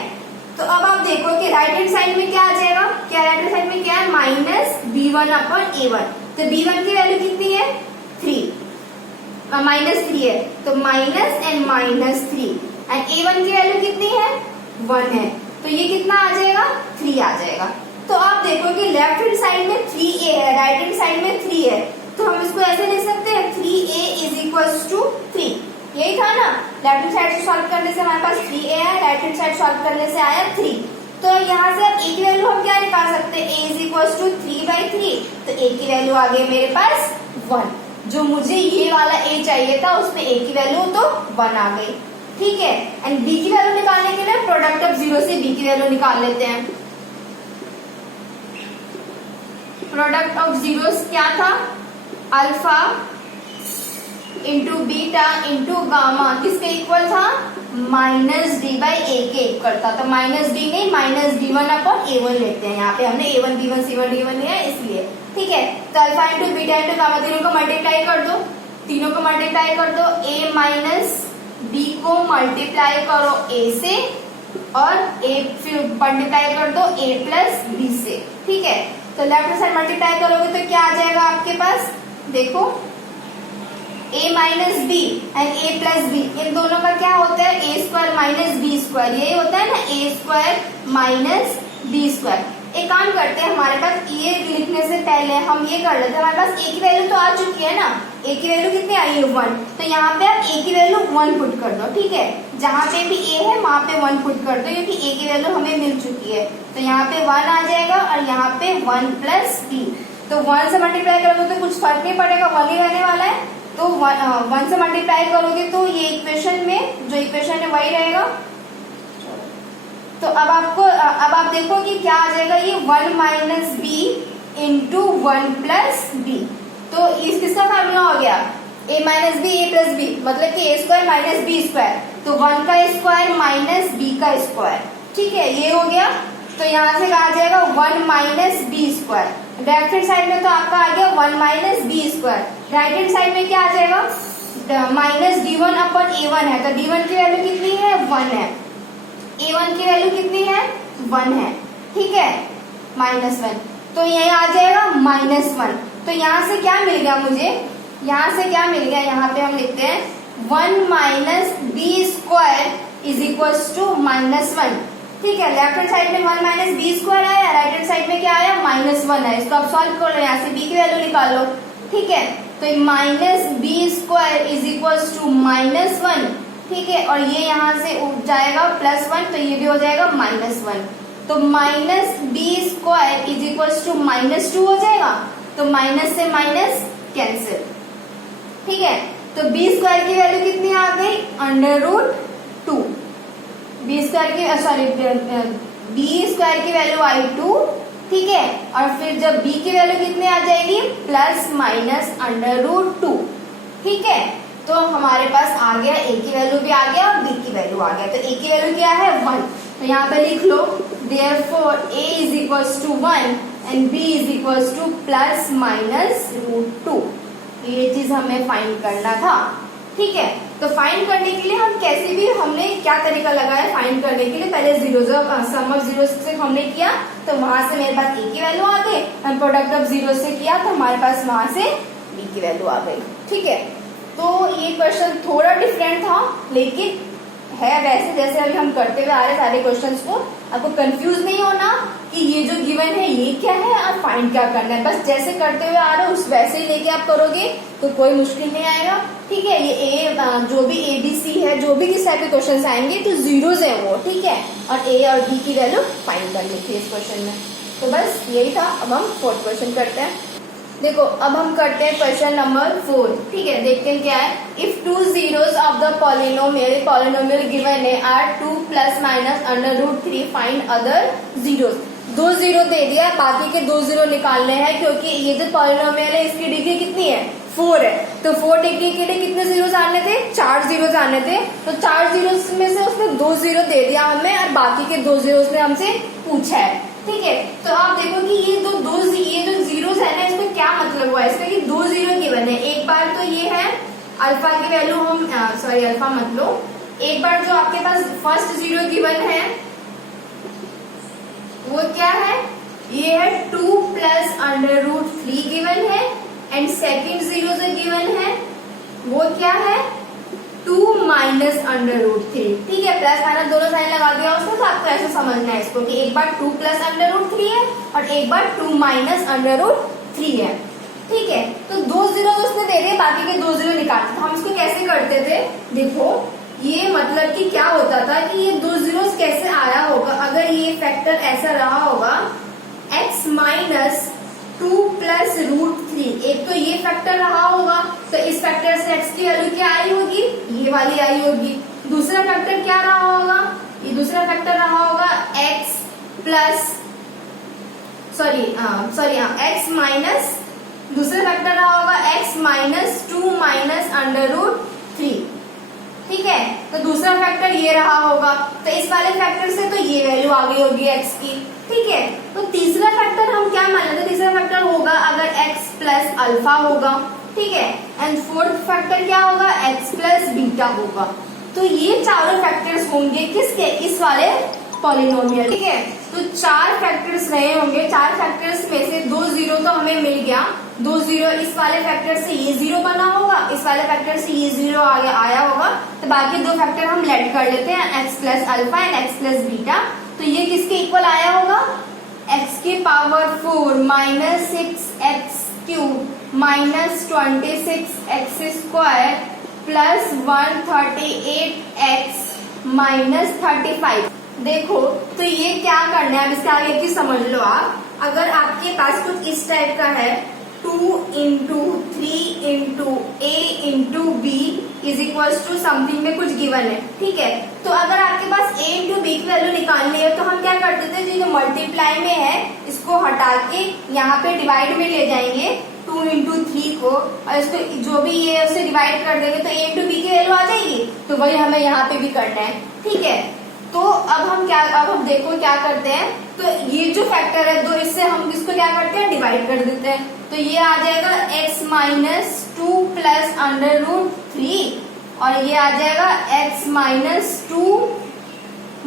तो अब आप देखो कि राइट हैंड साइड में क्या आ जाएगा, क्या राइट हैंड साइड में क्या है, माइनस B1 अपॉन A1। तो B1 की वैल्यू कितनी है, 3, -3 है, तो माइनस एंड -3। एंड A1 की वैल्यू कितनी है, 1 है, तो ये कितना आ जाएगा, 3 आ जाएगा। तो आप देखो कि लेफ्ट हैंड साइड में 3a है, राइट हैंड साइड में 3 है, तो हम इसको ऐसे लिख सकते हैं 3a इज इक्वल टू 3। यही था ना, लेफ्ट हैंड साइड से सॉल्व करने से हमारे पास 3a है, राइट हैंड साइड सॉल्व करने से आया 3। तो यहाँ से अब a की वैल्यू हम क्या निकाल सकते हैं, a इज इक्वल टू 3/3। तो a की वैल्यू आ गई मेरे पास 1। जो मुझे ये वाला a चाहिए था उसमें a की वैल्यू तो 1 आ गई। ठीक है, एंड b की वैल्यू निकालने के लिए प्रोडक्ट ऑफ 0 से b की वैल्यू निकाल लेते हैं। प्रोडक्ट ऑफ जीरोस क्या था, alpha into beta into gamma किसके इक्वल था, -d/a के इक्वल था। तो -d नहीं, -d1 अपॉन a1 लेते हैं। यहाँ पे हमने a1 b1 c1 d1 लिया है इसलिए। ठीक है, तो alpha into beta into gamma तीनों को मल्टीप्लाई कर दो, तीनों को मल्टीप्लाई कर दो। a माइनस b को मल्टीप्लाई करो a से, और a फिर मल्टीप्लाई कर दो a प्लस b से। ठीक है, तो लेफ्ट साइड मल्टीप्लाई करोगे तो क्या आ जाएगा आपके पास, देखो a minus b and a plus b, इन दोनों का क्या होता है, a square minus B square, यही होता है ना, a square minus B square. एक काम करते हैं, हमारे पास ये लिखने से पहले हम ये कर लेते हैं, हमारे पास a की वैल्यू तो आ चुकी है ना, a की वैल्यू कितनी आई है, 1। तो यहाँ पे आप a की वैल्यू 1 पुट कर दो। ठीक है, जहाँ पे भी a है वहां पे 1 पुट कर दो, क्योंकि a की वैल्यू हमें मिल चुकी है। तो यहाँ पे 1 आ जाएगा, और यहाँ पे 1 प्लस b। तो 1 से मल्टीप्लाई करोगे तो कुछ फर्क नहीं पड़ेगा, 1 ही रहने वाला है। तो 1 से मल्टीप्लाई करोगे तो ये इक्वेशन में जो इक्वेशन है वही रहेगा। तो अब आप देखो कि क्या आ जाएगा, ये 1 minus B into 1 plus B. तो इस किसका फार्मूला हो गया, a minus B A plus B, मतलब कि a square minus B square. तो 1 का स्क्वायर माइनस b का स्क्वायर। ठीक है, ये हो गया। तो यहाँ से आ जाएगा 1 minus B square. Left hand side में तो आपका आ गया 1 minus B square. Right hand side में क्या आ जाएगा, -d1 अपॉन a1 है, तो d1 की वैल्यू कितनी है, 1 है। a1 की वैल्यू कितनी है, 1 है। ठीक है, -1, तो ये आ जाएगा -1। तो यहाँ से क्या मिल गया मुझे, यहाँ से क्या मिल गया, यहाँ पे हम लिखते हैं 1 minus B square is equal to -1। ठीक है, लेफ्ट हैंड साइड में 1 माइनस बी स्क्वायर आया, राइट हैंड साइड में क्या आया -1 है। इसको आप सॉल्व कर लो, यहाँ से बी की वैल्यू निकाल लो। ठीक है, तो minus B square is equal to -1। ठीक है, और ये यहाँ से उठ जाएगा +1, तो ये भी हो जाएगा -1। तो minus B square is equal to -2 हो जाएगा, तो माइनस से माइनस कैंसिल। ठीक है, तो बी स्क्वायर की वैल्यू कितनी आ गई, √2। बी स्क्वायर की सॉरी बी स्क्वायर की वैल्यू आई 2। ठीक है, और फिर जब b की वैल्यू कितनी आ जाएगी, ±√2। ठीक है, तो हमारे पास आ गया a की वैल्यू भी आ गया और b की वैल्यू आ गया। तो a की वैल्यू क्या है 1, तो यहाँ पे लिख लो therefore a is equals to 1 and b is equals to ±√2। ये चीज हमें फाइंड करना था। ठीक है, तो फाइंड करने के लिए हम कैसे भी हमने क्या तरीका लगाया फाइंड करने के लिए, पहले सम ऑफ जीरो से हमने किया तो वहां से मेरे पास a की वैल्यू आ गई, हम प्रोडक्ट ऑफ जीरो से किया तो हमारे पास वहां से b की वैल्यू आ गई। ठीक है, तो ये क्वेश्चन थोड़ा डिफरेंट था लेकिन है वैसे जैसे अभी हम करते हुए आ रहे सारे क्वेश्चंस को। आपको कंफ्यूज नहीं होना कि ये जो गिवन है ये क्या है और फाइंड क्या करना है, बस जैसे करते हुए आ रहे हो उस वैसे ही लेके आप करोगे तो कोई मुश्किल नहीं आएगा। ठीक है, ये जो भी ABC है, जो भी किस टाइप के क्वेश्चन आएंगे तो जीरोज है वो। ठीक है, और A और B की वैल्यू फाइंड करनी थी इस क्वेश्चन में। तो बस यही था। अब हम 4th क्वेश्चन करते हैं। देखो अब हम करते हैं क्वेश्चन नंबर 4। ठीक है, देखते हैं क्या है। If 2 zeros of the polynomial given है are 2 ± √3 find other zeros. 2 zero दे दिया, बाकी के 2 जीरो निकालने हैं क्योंकि ये जो पॉलिनोमियल है इसकी डिग्री कितनी है 4 है, तो 4 डिग्री के लिए कितने जीरोस आने थे, 4 जीरोस आने थे। तो 4 जीरोस में से उसने 2 जीरो दे दिया हमें और बाकी के 2 जीरो उसने हमसे पूछा है। ठीक है, तो आप देखो कि ये जो जीरोस है ना इसमें क्या मतलब हुआ है इसका कि 2 जीरो गिवन है। एक बार तो ये है अल्फा की वैल्यू हम अल्फा मत लो, एक बार जो आपके पास फर्स्ट जीरो गिवन है वो क्या है, ये है 2 + √3 गिवन है एंड सेकेंड जीरो जो गिवन है वो क्या है 2 - √3। ठीक है, प्लस माइनस दोनों साइन लगा दिया उसको, तो आपको ऐसे समझना है इसको कि एक बार 2 + √3 है और एक बार 2 - √3 है। ठीक है, तो 2 जीरो उसने दे दिए, बाकी के 2 जीरो निकालते। तो हम इसको कैसे करते थे, देखो ये मतलब कि क्या होता था कि ये 2 जीरो कैसे आया होगा, अगर ये फैक्टर ऐसा रहा होगा x - 2 + √3, एक तो ये फैक्टर रहा होगा तो इस फैक्टर से x की वैल्यू क्या आई होगी, ये वाली आई होगी। दूसरा फैक्टर क्या रहा होगा, ये दूसरा फैक्टर रहा होगा x दूसरा फैक्टर रहा होगा x - 2 - √3। ठीक है, तो दूसरा फैक्टर ये रहा होगा, तो इस वाले फैक्टर से तो ये वैल्यू आ गई होगी x की। ठीक है, तो तीसरा फैक्टर हम क्या मान लेते, तीसरा फैक्टर होगा अगर x + अल्फा होगा। ठीक है, एंड फोर्थ फैक्टर क्या होगा x + बीटा होगा। तो ये चारों फैक्टर्स होंगे किसके, इस वाले पॉलिनोमियल। ठीक है, तो 4 फैक्टर्स रहे होंगे, 4 फैक्टर्स में से 2 जीरो तो हमें मिल गया, 2 जीरो इस वाले फैक्टर से ये जीरो बना होगा, इस वाले फैक्टर से ये जीरो आया होगा, तो बाकी 2 फैक्टर हम लेट कर लेते हैं x + alpha and x + beta. तो ये किसके इक्वल आया होगा, x⁴ - 6x³ - 26x² +138x - 35। देखो तो ये क्या करना है, अब इसके आगे की समझ लो आप। अगर आपके पास कुछ इस टाइप का है 2 × 3 × a × b is equal to something में कुछ गिवन है। ठीक है, तो अगर आपके पास a × b की वैल्यू निकालनी है तो हम क्या करते थे, जो मल्टीप्लाई में है इसको हटा के यहाँ पे डिवाइड में ले जाएंगे 2 × 3 को, और इसको जो भी ये उससे डिवाइड कर देंगे तो a × b की वैल्यू आ जाएगी। तो वही हमें यहाँ पे भी करना है। ठीक है, तो अब हम देखो क्या करते हैं, तो ये जो फैक्टर है 2 इससे हम इसको क्या करते हैं डिवाइड कर देते हैं, तो ये आ जाएगा x - 2 + √3 और ये आ जाएगा x - 2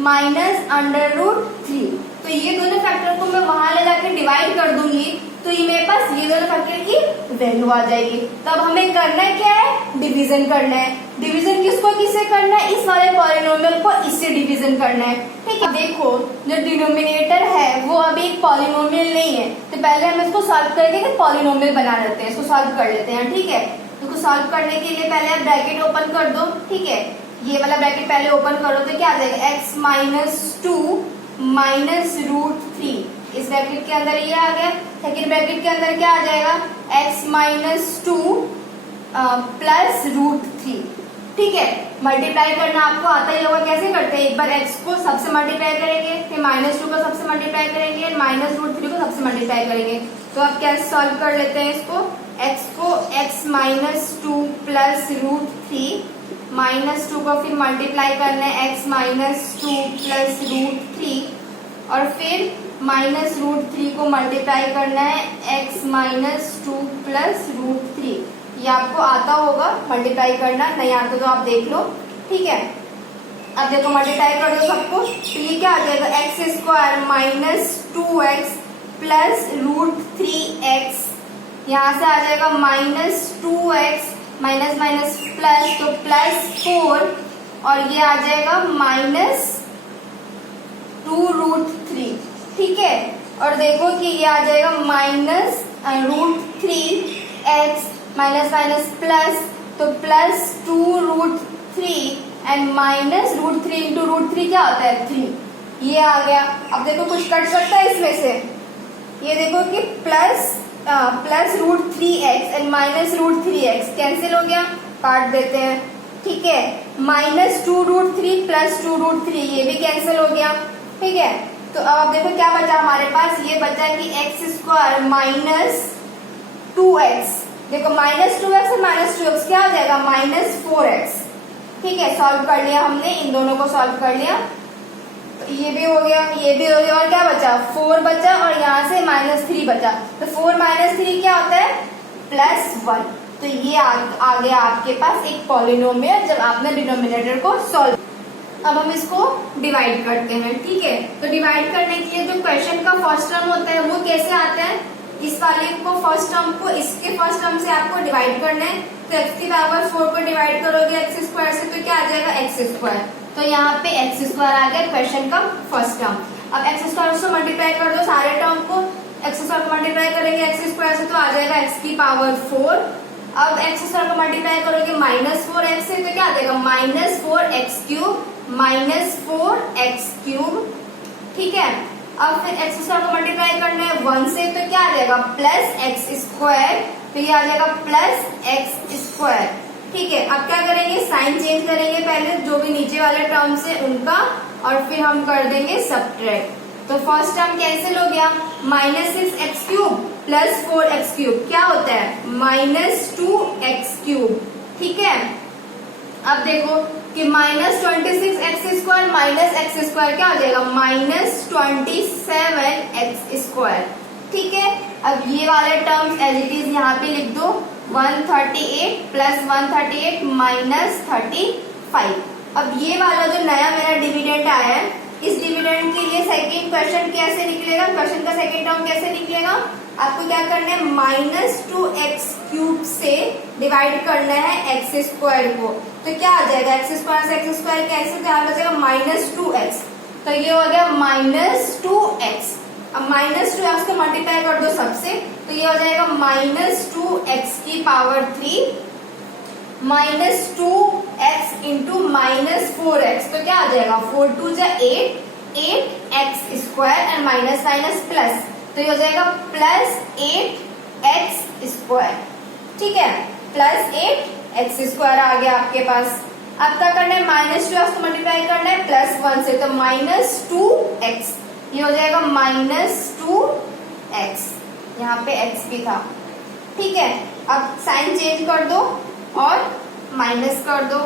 - √3। तो ये दोनों फैक्टर को मैं वहां ले जाके डिवाइड कर दूंगी तो तो ये मेरे पास ये दोनों फैक्टर की वैल्यू आ जाएगी। तब हमें करना क्या है, डिवीजन करना है। डिवीजन किसको किससे करना है, इस वाले पॉलिनोमियल को इससे डिवीजन करना है। ठीक है, देखो जो डिनोमिनेटर है वो अभी एक पॉलिनोमियल नहीं है, तो पहले हम इसको सॉल्व करके पॉलिनोमियल बना लेते हैं, इसको सॉल्व कर लेते हैं। ठीक है, इसको सॉल्व करने के लिए पहले आप ब्रैकेट ओपन कर दो। ठीक है, ये वाला ब्रैकेट पहले ओपन करो तो क्या आ जाएगा, x माइनस 2 माइनस रूट 3, इस ब्रैकेट के अंदर ये आ गया। सेकेंड ब्रैकेट के अंदर क्या आ जाएगा, x माइनस 2 प्लस रूट 3। ठीक है, मल्टीप्लाई करना आपको आता ही होगा, कैसे करते हैं, एक बार x को सबसे मल्टीप्लाई करेंगे, फिर माइनस 2 को सबसे मल्टीप्लाई करेंगे, माइनस रूट 3 को सबसे मल्टीप्लाई करेंगे। तो आप कैसे सॉल्व कर लेते हैं इसको, x को x minus 2 plus root 3, minus 2 को फिर मल्टीप्लाई करना है x माइनस 2 प्लस रूट 3, और फिर माइनस रूट 3 को मल्टीप्लाई करना है x माइनस 2 प्लस रूट 3। ये आपको आता होगा मल्टीप्लाई करना, नहीं आता तो आप देख लो। ठीक है, अब देखो मल्टीप्लाई कर दो सबको, तो ये क्या आ जाएगा, x square minus 2x plus root 3x, यहाँ से आ जाएगा minus 2x minus minus plus, तो प्लस 4, और ये आ जाएगा माइनस 2 रूट 3। ठीक है, और देखो कि ये आ जाएगा minus root 3x minus minus plus, तो plus 2 root 3 and minus root 3 into root 3 क्या होता है, 3, ये आ गया। अब देखो कुछ कट सकता है इसमें से, ये देखो कि plus root 3x and minus root 3x cancel हो गया, काट देते हैं। ठीक है, माइनस 2 रूट 3 प्लस 2 रूट 3 ये भी कैंसिल हो गया। ठीक है, तो अब देखो क्या बचा हमारे पास, ये बचा कि एक्स स्क्वायर माइनस 2x, देखो माइनस 2x और माइनस 2x क्या हो जाएगा, माइनस 4x। ठीक है, सॉल्व कर लिया हमने, इन दोनों को सॉल्व कर लिया, तो ये भी हो गया, ये भी हो गया, और क्या बचा, 4 बचा, और यहाँ से माइनस 3 बचा, तो 4 माइनस 3 क्या होता है, प्लस 1। तो ये आ गया आपके पास एक पॉलिनोमियल जब आपने डिनोमिनेटर को सॉल्व। अब हम इसको डिवाइड करते हैं। ठीक है, तो डिवाइड करने के लिए जो क्वेश्चन का फर्स्ट टर्म होता है वो कैसे आता है, इस वाले को फर्स्ट टर्म को इसके फर्स्ट टर्म से आपको डिवाइड करना है। तो x की पावर 4 को डिवाइड करोगे x स्क्वायर से तो क्या आ जाएगा, x स्क्वायर। तो यहाँ पे x स्क्वायर आ गया क्वेश्चन का फर्स्ट टर्म। अब x स्क्वायर से मल्टीप्लाई कर दो सारे टर्म को, x स्क्वायर को मल्टीप्लाई करेंगे x स्क्वायर से तो आ जाएगा x की पावर 4। अब x स्क्वायर को मल्टीप्लाई करोगे माइनस 4x से तो क्या आ जाएगा, minus 4x cube minus 4x cube. ठीक है, अब फिर x स्क्वायर को मल्टीप्लाई करना है 1 से तो क्या आ जाएगा, प्लस x स्क्वायर, तो ये आ जाएगा प्लस x स्क्वायर। ठीक है, अब क्या करेंगे, साइन चेंज करेंगे पहले जो भी नीचे वाले टर्म्स है उनका, और फिर हम कर देंगे सब्ट्रैक्ट। तो फर्स्ट टर्म कैंसिल हो गया, minus 6x cube plus 4x cube क्या होता है, माइनस 2x क्यूब। ठीक है, अब देखो कि minus 26x square minus x square क्या हो जाएगा, माइनस 27x स्क्वायर। ठीक है, अब ये वाले टर्म्स एज इट इज यहाँ पे लिख दो, 138 प्लस 138 माइनस 35। अब ये वाला जो नया मेरा डिविडेंड आया है, इस डिविडेंड के लिए सेकेंड क्वेश्चन कैसे निकलेगा, क्वेश्चन का सेकेंड टर्म कैसे निकलेगा, आपको क्या करना है, माइनस 2x क्यूब से डिवाइड करना है x स्क्वायर को, तो क्या आ जाएगा, x स्क्वायर से x स्क्वायर कैंसिल, क्या हो जाएगा, माइनस 2x, तो ये हो गया माइनस 2x। अब माइनस 2x को मल्टीप्लाई कर दो सबसे, तो ये हो जाएगा माइनस 2x की power 3 minus 2x into minus 4x, तो क्या आ जाएगा, 4 2 जा 8x square and minus minus plus, तो ये हो जाएगा प्लस 8x स्क्वायर। ठीक है, प्लस 8x स्क्वायर आ गया आपके पास। अब क्या करना है, माइनस 2x को मल्टीप्लाई करना है प्लस 1 से, तो माइनस 2x, ये हो जाएगा माइनस 2x, यहाँ पे x भी था। ठीक है, अब साइन चेंज कर दो और माइनस कर दो,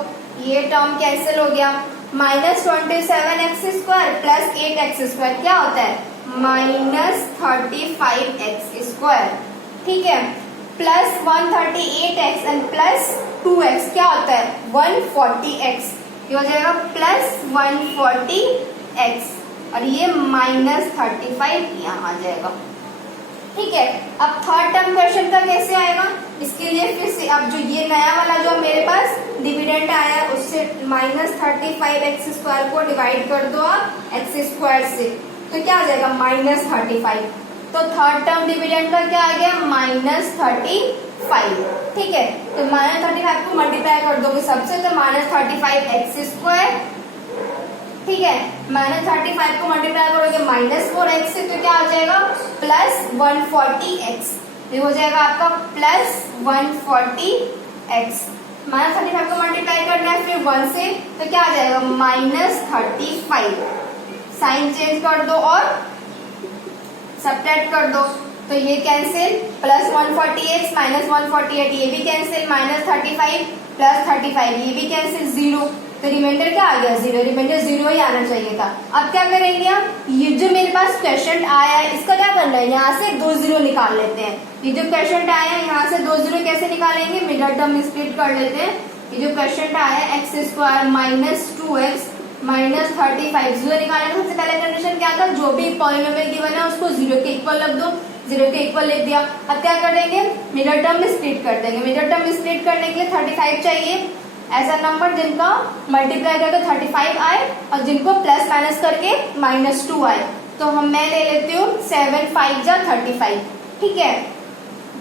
ये टर्म कैंसिल हो गया, minus 27x square plus 8x square क्या होता है, माइनस 35x स्क्वायर। ठीक है, plus 138x and plus 2x क्या होता है, 140x, ये हो जाएगा प्लस 140x, और ये माइनस 35 यहाँ आ जाएगा। ठीक है। अब थर्ड टर्म क्वेश्चन का कैसे आएगा, इसके लिए फिर से अब जो ये नया वाला जो मेरे पास डिविडेंड आया है उससे -35x² को डिवाइड कर दो आप x² से, तो क्या आ जाएगा -35। तो थर्ड टर्म डिविडेंड का क्या आ गया -35। ठीक है, तो -35 को मल्टीप्लाई कर दोगे सबसे, तो -35x²। ठीक है, -35 को मल्टीप्लाई करोगे -4x से, तो क्या आ जाएगा +140x। ये हो जाएगा आपका +140x। -35 को मल्टीप्लाई करना है फिर 1 से, तो क्या आ जाएगा -35। साइन चेंज कर दो और सब्ट्रैक्ट कर दो, तो ये कैंसिल, +140x -148 ये भी कैंसिल, -35 +35 ये भी कैंसिल, 0। तो रिमाइंडर क्या आ गया 0, रिमाइंडर 0 ही आना चाहिए था। अब क्या करेंगे हम, ये जो मेरे पास क्वेश्चन आया है इसका क्या करना है, यहाँ से 2 0 निकाल लेते हैं। ये जो क्वेश्चन आया है यहाँ से 2 0 कैसे निकालेंगे, मिडल टर्म स्प्लिट कर लेते हैं। ये जो क्वेश्चन आया है x² -2x -35 0 निकालने का सबसे पहले कंडीशन क्या था, जो भी पॉलिनोमियल गिवन है उसको 0 के इक्वल रख दो, 0 के इक्वल लिख दिया। अब क्या करेंगे, मिडल टर्म स्प्लिट कर देंगे। मिडल टर्म स्प्लिट करने के लिए 35 चाहिए, ऐसा नंबर जिनका मल्टीप्लाई करके 35 आए और जिनको प्लस माइनस करके -2 आए। तो मैं ले लेती हूँ 7 5 जा 35। ठीक है,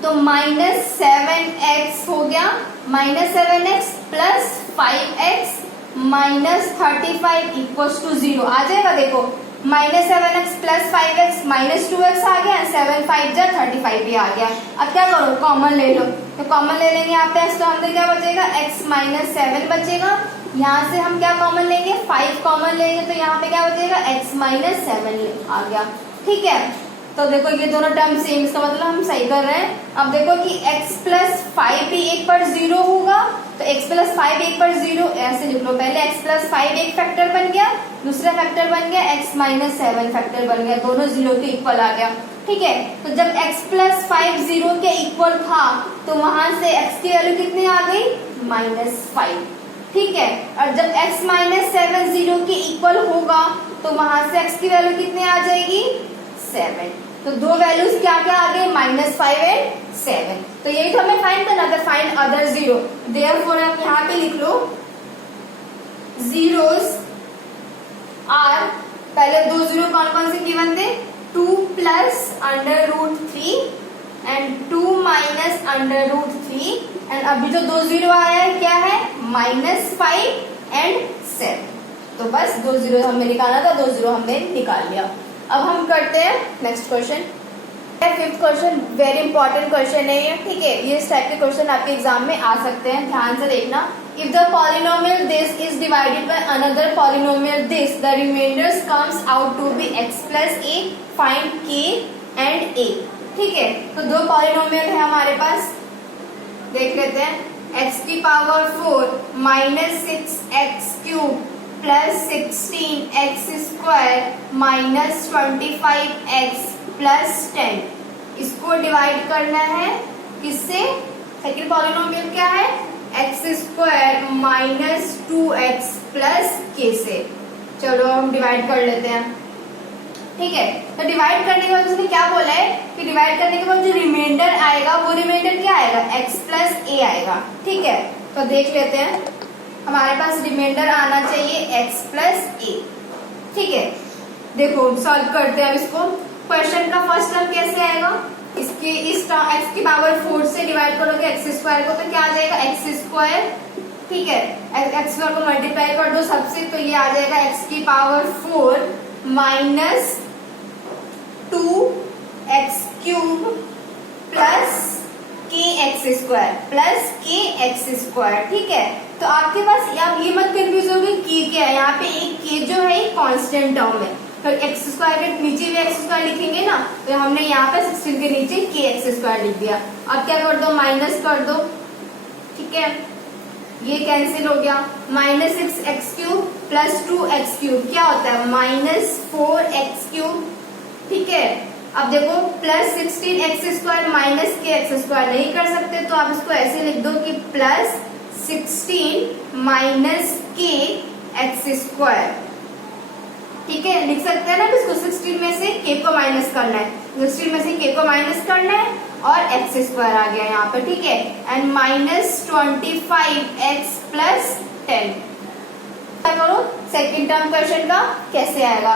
तो -7x हो गया, -7x + 5x -35 = 0 आ जाएगा। देखो -7x + 5x -2x आ गया, 7 5 जा 35 भी आ गया। अब क्या करो, कॉमन ले लो, तो कॉमन ले लेंगे यहाँ पे, तो अंदर क्या बचेगा x - 7 बचेगा। यहाँ से हम क्या कॉमन लेंगे, 5 कॉमन लेंगे, तो यहाँ पे क्या बचेगा x - 7 आ गया। ठीक है, तो देखो ये दोनों टर्म सेम, इसका मतलब हम सही कर रहे हैं। अब देखो कि x + 5 भी एक पर 0 होगा, तो x + 5 एक पर 0 ऐसे लिख लो। पहले x + 5 एक फैक्टर बन गया, दूसरा फैक्टर बन गया x - 7 फैक्टर बन गया, दोनों 0 के इक्वल आ गया। ठीक है, तो जब x + 5 0 के इक्वल था तो वहां से x की वैल्यू कितनी आ गई, -5। ठीक है, और जब x - 7 0 के इक्वल होगा तो वहां से x की वैल्यू कितनी आ जाएगी, 7। तो दो वैल्यूज क्या क्या आ गए, -5 और 7। तो यही तो हमें फाइंड करना था, फाइंड अदर 0। देयरफॉर आप यहाँ पे लिख लो zeros आर, पहले 2 0 कौन कौन से गिवन थे, 2 + √3 एंड 2 - √3, एंड अभी जो 2 0 आया है क्या है, -5 और 7। तो बस 2 0 हमें निकालना था, 2 0 हमने निकाल लिया। अब हम करते हैं next question. 5th question very important question है ये। ठीक है, ये इस टाइप के क्वेश्चन आपके एग्जाम में आ सकते हैं, ध्यान से देखना। If the polynomial this is divided by another polynomial this, the remainders comes out to be x + a, find k and a। ठीक है, तो दो पॉलिनोमियल है हमारे पास, देख लेते हैं। x⁴ -6x³ + 16x² -25x + 10, इसको डिवाइड करना है किससे, सेकंड पॉलिनोमियल क्या है, x² - 2x + k से। चलो हम डिवाइड कर लेते हैं। ठीक है, तो डिवाइड करने के बाद उसने क्या बोला है कि डिवाइड करने के बाद जो रिमाइंडर आएगा वो रिमाइंडर क्या आएगा, x + a आएगा। ठीक है, तो देख लेते हैं, हमारे पास रिमाइंडर आना चाहिए x + a। ठीक है, देखो सॉल्व करते हैं अब इसको। क्वेश्चन का फर्स्ट टर्म कैसे आएगा, इसके इस x⁴ से डिवाइड करोगे x² को, तो क्या आ जाएगा x²। ठीक है, x² को मल्टीप्लाई कर दो सबसे, तो ये आ जाएगा x⁴ -2x³ + kx² ठीक है, तो आपके पास आप ये मत कंफ्यूज होगी k क्या है, यहाँ पे एक k जो है कांस्टेंट टर्म है, तो x² के नीचे भी x² लिखेंगे ना, तो हमने यहाँ पे 16 के नीचे kx² लिख दिया। अब क्या कर दो, माइनस कर दो। ठीक है, ये कैंसिल हो गया, -6x³ + 2x³ क्या होता है, -4x³। ठीक है, अब देखो +16x² - kx² नहीं कर सकते, तो आप इसको ऐसे लिख दो कि +16 - kx²। ठीक है, लिख सकते हैं ना इसको, 16 में से k को माइनस करना है, 16 में से k को माइनस करना है और x स्क्वायर आ गया यहाँ पे, ठीक है, एंड -25x प्लस 10। क्या करो सेकेंड टर्म क्वेश्चन का कैसे आएगा,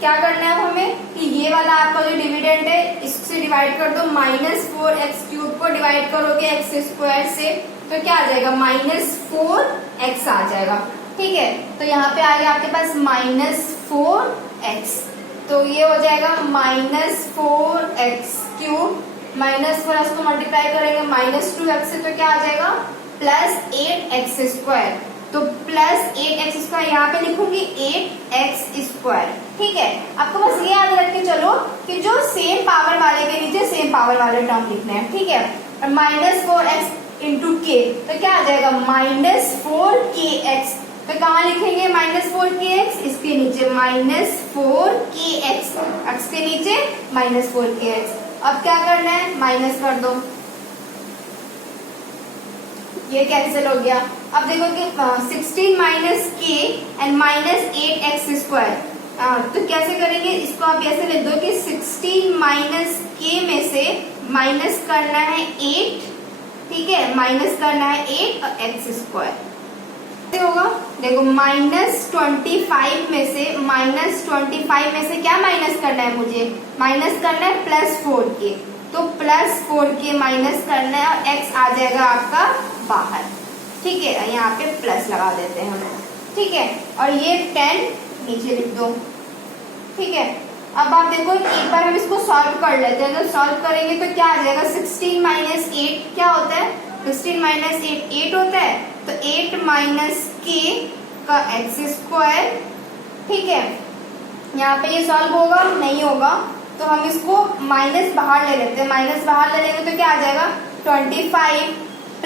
क्या करना है हमें कि ये वाला आपका जो डिविडेंड है इससे डिवाइड कर दो, -4x³ को डिवाइड करोगे x स्क्वायर से तो क्या आ जाएगा, -4x आ जाएगा, ठीक है। तो यहाँ पे आ गया आपके पास -4x, तो ये हो जाएगा -4x³, -4 को मल्टीप्लाई करेंगे -2x से तो क्या आ जाएगा +8x², तो +8x², यहाँ पे लिखूंगी 8x², ठीक है। आपको बस ये याद रख के चलो कि जो सेम पावर वाले के नीचे सेम पावर वाले टर्म लिखने हैं, ठीक है। और -4x × k तो क्या आ जाएगा -4kx, तो कहाँ लिखेंगे -4kx, इसके नीचे -4kx, x के नीचे -4kx। अब क्या करना है, माइनस कर दो, ये कैंसिल हो गया। अब देखो कि 16 - k एंड -8x², तो कैसे करेंगे इसको, आप ऐसे लिख दो कि 16 - k में से माइनस करना है 8, ठीक है, माइनस करना है 8 और x², होगा। देखो -25 में से क्या माइनस करना है, मुझे माइनस करना है +4k, तो +4k माइनस करना है और x आ जाएगा आपका बाहर, ठीक है, यहाँ पे प्लस लगा देते हैं हम, ठीक है, और ये 10 नीचे लिख दो, ठीक है। अब आप देखो एक बार हम इसको सॉल्व कर लेते हैं, तो सॉल्व करेंगे तो क्या आ जाएगा, 16 - 8 क्या होता है, 16 - 8 8 होता है, तो 8 - k का x², ठीक है। यहाँ पे ये सॉल्व होगा नहीं होगा, तो हम इसको माइनस बाहर ले लेते हैं, माइनस बाहर ले लेंगे तो क्या आ जाएगा 25 +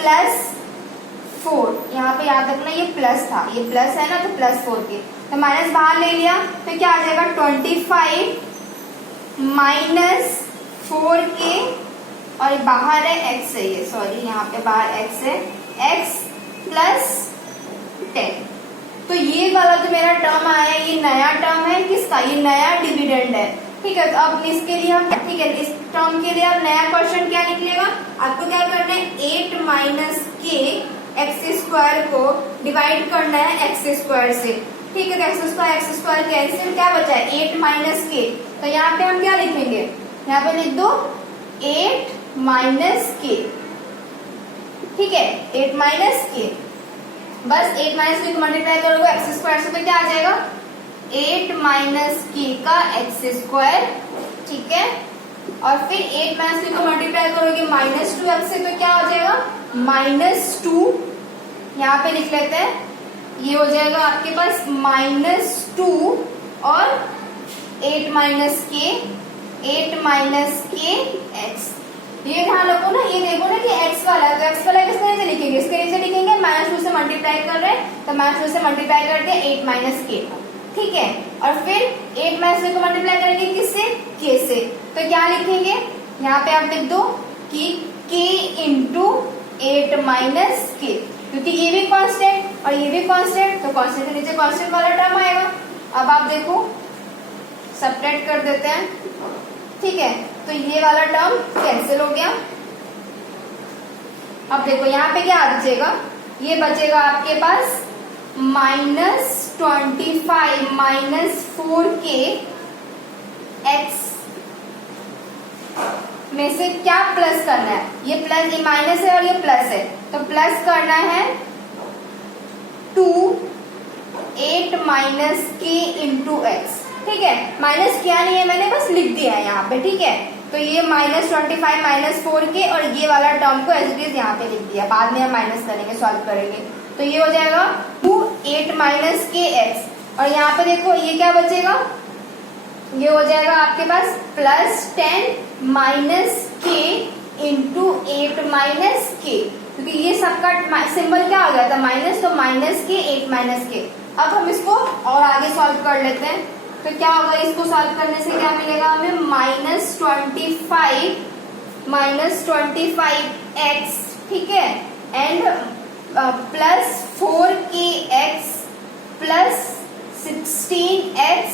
4, यहाँ पे याद रखना ये प्लस था, ये प्लस है ना, तो +4k, तो माइनस बाहर ले लिया तो क्या आ जाएगा 25 - 4k, और बाहर है x है, ये सॉरी यहाँ पे बाहर x है, x + 10। तो ये वाला जो मेरा टर्म आया है ये नया टर्म है, किसका, ये नया डिविडेंड है, ठीक है। तो अब इसके लिए हम, ठीक है, इस टर्म के लिए अब नया क्वेश्चन क्या निकलेगा, आपको क्या करना है 8 - k x² को डिवाइड करना है x² से, ठीक है। तो x² कैंसिल, क्या बचा है 8 - k, तो यहाँ पे हम क्या लिखेंगे, यहाँ पे लिख दो 8 - k, ठीक है, 8 - k, बस 8 - k को मल्टीप्लाई करोगे x² से तो क्या आ जाएगा 8 - k का x², ठीक है, और फिर 8 - k को मल्टीप्लाई करोगे -2x से तो क्या हो जाएगा -2, यहाँ पे लिख लेते हैं, ये हो जाएगा आपके पास -2 और 8 - k x, ये ध्यान रखो ना, ये देखो ना कि x वाला है, तो x वाला किसके नीचे लिखेंगे, इसके नीचे लिखेंगे, -2 से मल्टीप्लाई कर रहे हैं तो -2 से मल्टीप्लाई करते हैं 8 - k को, ठीक है, और फिर 8 - k को मल्टीप्लाई करेंगे किससे, k से, तो क्या लिखेंगे, यहाँ पे आप लिख दो कि k × 8 - k, क्योंकि ये भी कांस्टेंट और ये भी कांस्टेंट, तो कांस्टेंट के नीचे कांस्टेंट वाला टर्म आएगा। अब आप देखो सब्ट्रैक्ट कर देते हैं, ठीक है, तो ये वाला टर्म कैंसिल हो गया। अब देखो यहाँ पे क्या बचेगा, ये बचेगा आपके पास -25 - 4k x में से क्या प्लस करना है, ये प्लस, ये माइनस है और ये प्लस है, तो प्लस करना है 2 8 - k × x, ठीक है, माइनस किया नहीं है मैंने, बस लिख दिया है यहाँ पे, ठीक है। तो ये -25 - 4k और ये वाला टर्म को एज इट इज यहाँ पे लिख दिया, बाद में हम माइनस करेंगे, सॉल्व करेंगे, तो ये हो जाएगा 2 8 - k x, और यहाँ पे देखो ये क्या बचेगा, ये हो जाएगा आपके पास +10 - k × 8 - k, क्योंकि ये सबका सिंबल क्या आ गया था माइनस, तो -k 8 - k। अब हम इसको और आगे सॉल्व कर लेते हैं, तो क्या होगा, इसको सॉल्व करने से क्या मिलेगा हमें -25 - 25x, ठीक है, and +4kx +16x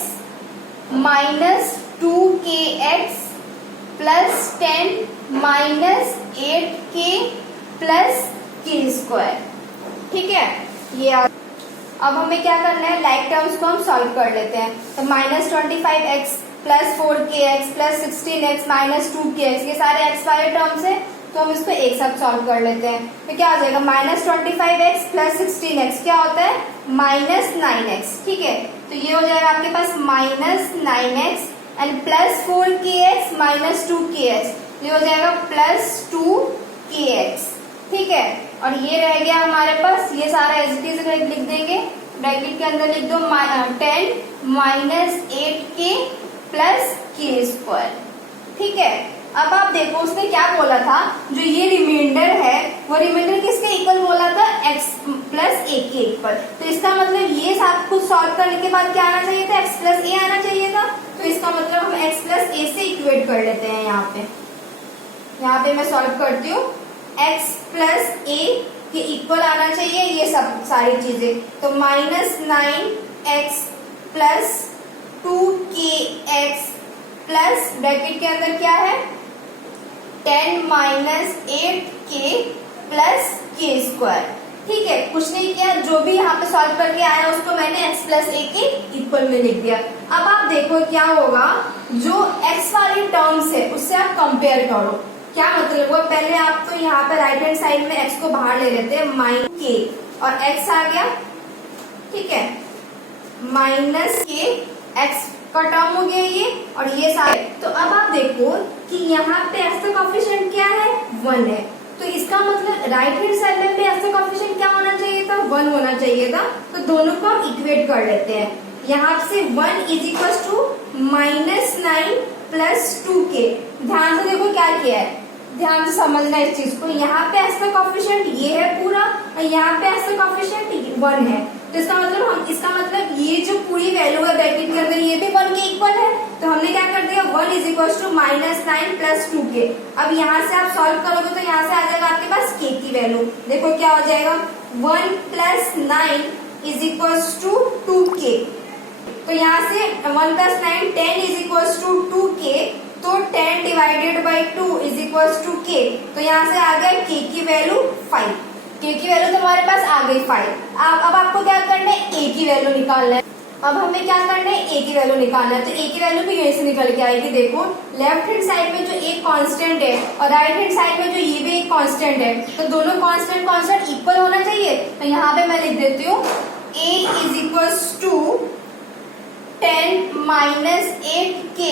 - 2kx plus 10 minus 8k plus k square. ठीक है, ये अब हमें क्या करना है, लाइक टर्म्स को हम सॉल्व कर लेते हैं। तो minus 25x plus 4kx plus 16x minus 2kx, ये सारे x वाले टर्म्स है, तो हम इसको एक साथ सॉल्व कर लेते हैं। तो क्या हो जाएगा, माइनस 25x प्लस 16x क्या होता है, माइनस 9x। ठीक है, तो ये हो जाएगा आपके पास minus 9x and plus 4kx minus 2kx, ये हो जाएगा प्लस 2kx। ठीक है, और ये रह गया हमारे पास, ये सारा एज इट इज लिख देंगे, ब्रैकेट के अंदर लिख दो 10 minus 8k plus k square. ठीक है, अब आप देखो उसने क्या बोला था, जो ये रिमाइंडर है वो रिमाइंडर किसके इक्वल बोला था, x प्लस a के इक्वल। तो इसका मतलब ये सब कुछ सॉल्व करने के बाद क्या आना चाहिए था, x प्लस a आना चाहिए था। तो इसका मतलब हम x प्लस a से इक्वेट कर लेते हैं। यहाँ पे मैं सॉल्व करती हूँ, x प्लस a के इक्वल आना चाहिए ये सब सारी चीजें। तो minus 9x plus 2kx plus bracket के अंदर क्या है 10 minus 8k plus k square. ठीक है, कुछ नहीं किया, जो भी यहाँ पे सॉल्व करके आया उसको मैंने x प्लस a के इक्वल में लिख दिया। अब आप देखो क्या होगा, जो x वाली टर्म्स है उससे आप कंपेयर करो, क्या मतलब हुआ। पहले आप तो यहाँ पे राइट हैंड साइड में x को बाहर ले लेते हैं, माइनस k और x आ गया। ठीक है, माइनस k x का टर्म हो गया ये, और ये सारे। तो अब आप देखो कि यहाँ पे x का कोएफिशिएंट क्या है, 1 है। तो इसका मतलब राइट हैंड साइड में x का कोएफिशिएंट क्या होना चाहिए था, 1 होना चाहिए था। तो दोनों को हम इक्वेट कर लेते हैं। यहाँ से 1 is equal to minus 9 plus 2k। ध्यान से देखो क्या किया है, ध्यान से समझना इस चीज को। यहाँ पे x का कोएफिशिएंट ये है पूरा, और यहाँ पे x का कोएफिशिएंट 1 है। तो इसका मतलब ये जो पूरी वैल्यू है ब्रैकेट के अंदर ये भी 1 के इक्वल है। तो हमने क्या कर दिया, 1 is equal to minus 9 plus 2k। अब यहाँ से आप सॉल्व करोगे तो यहाँ से आ जाएगा आपके पास k की वैल्यू। देखो क्या हो जाएगा, 1 plus 9 is equal to 2k। तो यहाँ से 1 plus 9 10 is equal to 2k। तो 10 divided by 2 is equal to k। तो यहाँ से आ गया k की वैल्यू 5। k की वैल्यू तो हमारे पास आ गई 5। अब आपको क्या करना है, a की वैल्यू निकालना है। अब हमें क्या करना है, a की वैल्यू निकालना है। तो a की वैल्यू भी यहीं से निकल के आएगी। देखो लेफ्ट हैंड साइड में जो एक कांस्टेंट है और राइट हैंड साइड में जो ये भी एक कांस्टेंट है, तो दोनों कांस्टेंट इक्वल होना चाहिए। तो यहाँ पे मैं लिख देती हूँ a is equal to 10 minus 8k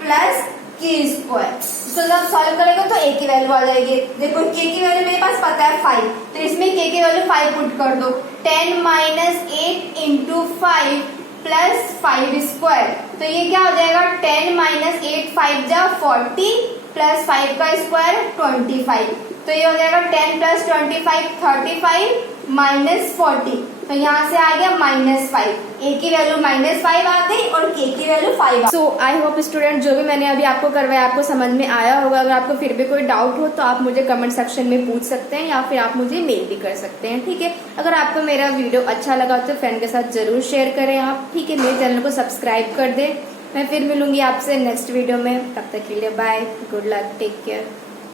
plus k square. इसको जब सॉल्व करेंगे तो a की वैल्यू आ जाएगी। देखो k की वैल्यू मेरे पास पता है 5, तो इसमें k की वैल्यू 5 पुट कर दो। 10 माइनस 8 इंटू 5 प्लस 5 स्क्वायर। तो ये क्या हो जाएगा, 10 माइनस 8 5 जा 40 प्लस 5 का स्क्वायर 25। तो ये हो जाएगा 10 प्लस 25 35 माइनस 40। तो यहाँ से आ गया -5। a की वैल्यू -5 आ गई और k की वैल्यू 5 आ। सो आई होप स्टूडेंट जो भी मैंने अभी आपको करवाया आपको समझ में आया होगा। अगर आपको फिर भी कोई डाउट हो तो आप मुझे कमेंट सेक्शन में पूछ सकते हैं या फिर आप मुझे मेल भी कर सकते हैं। ठीक है, अगर आपको मेरा वीडियो अच्छा लगा तो फ्रेंड के साथ जरूर शेयर करें आप। ठीक है, मेरे चैनल को सब्सक्राइब कर दें। मैं फिर मिलूंगी आपसे नेक्स्ट वीडियो में, तब तक के लिए bye, good luck, take care.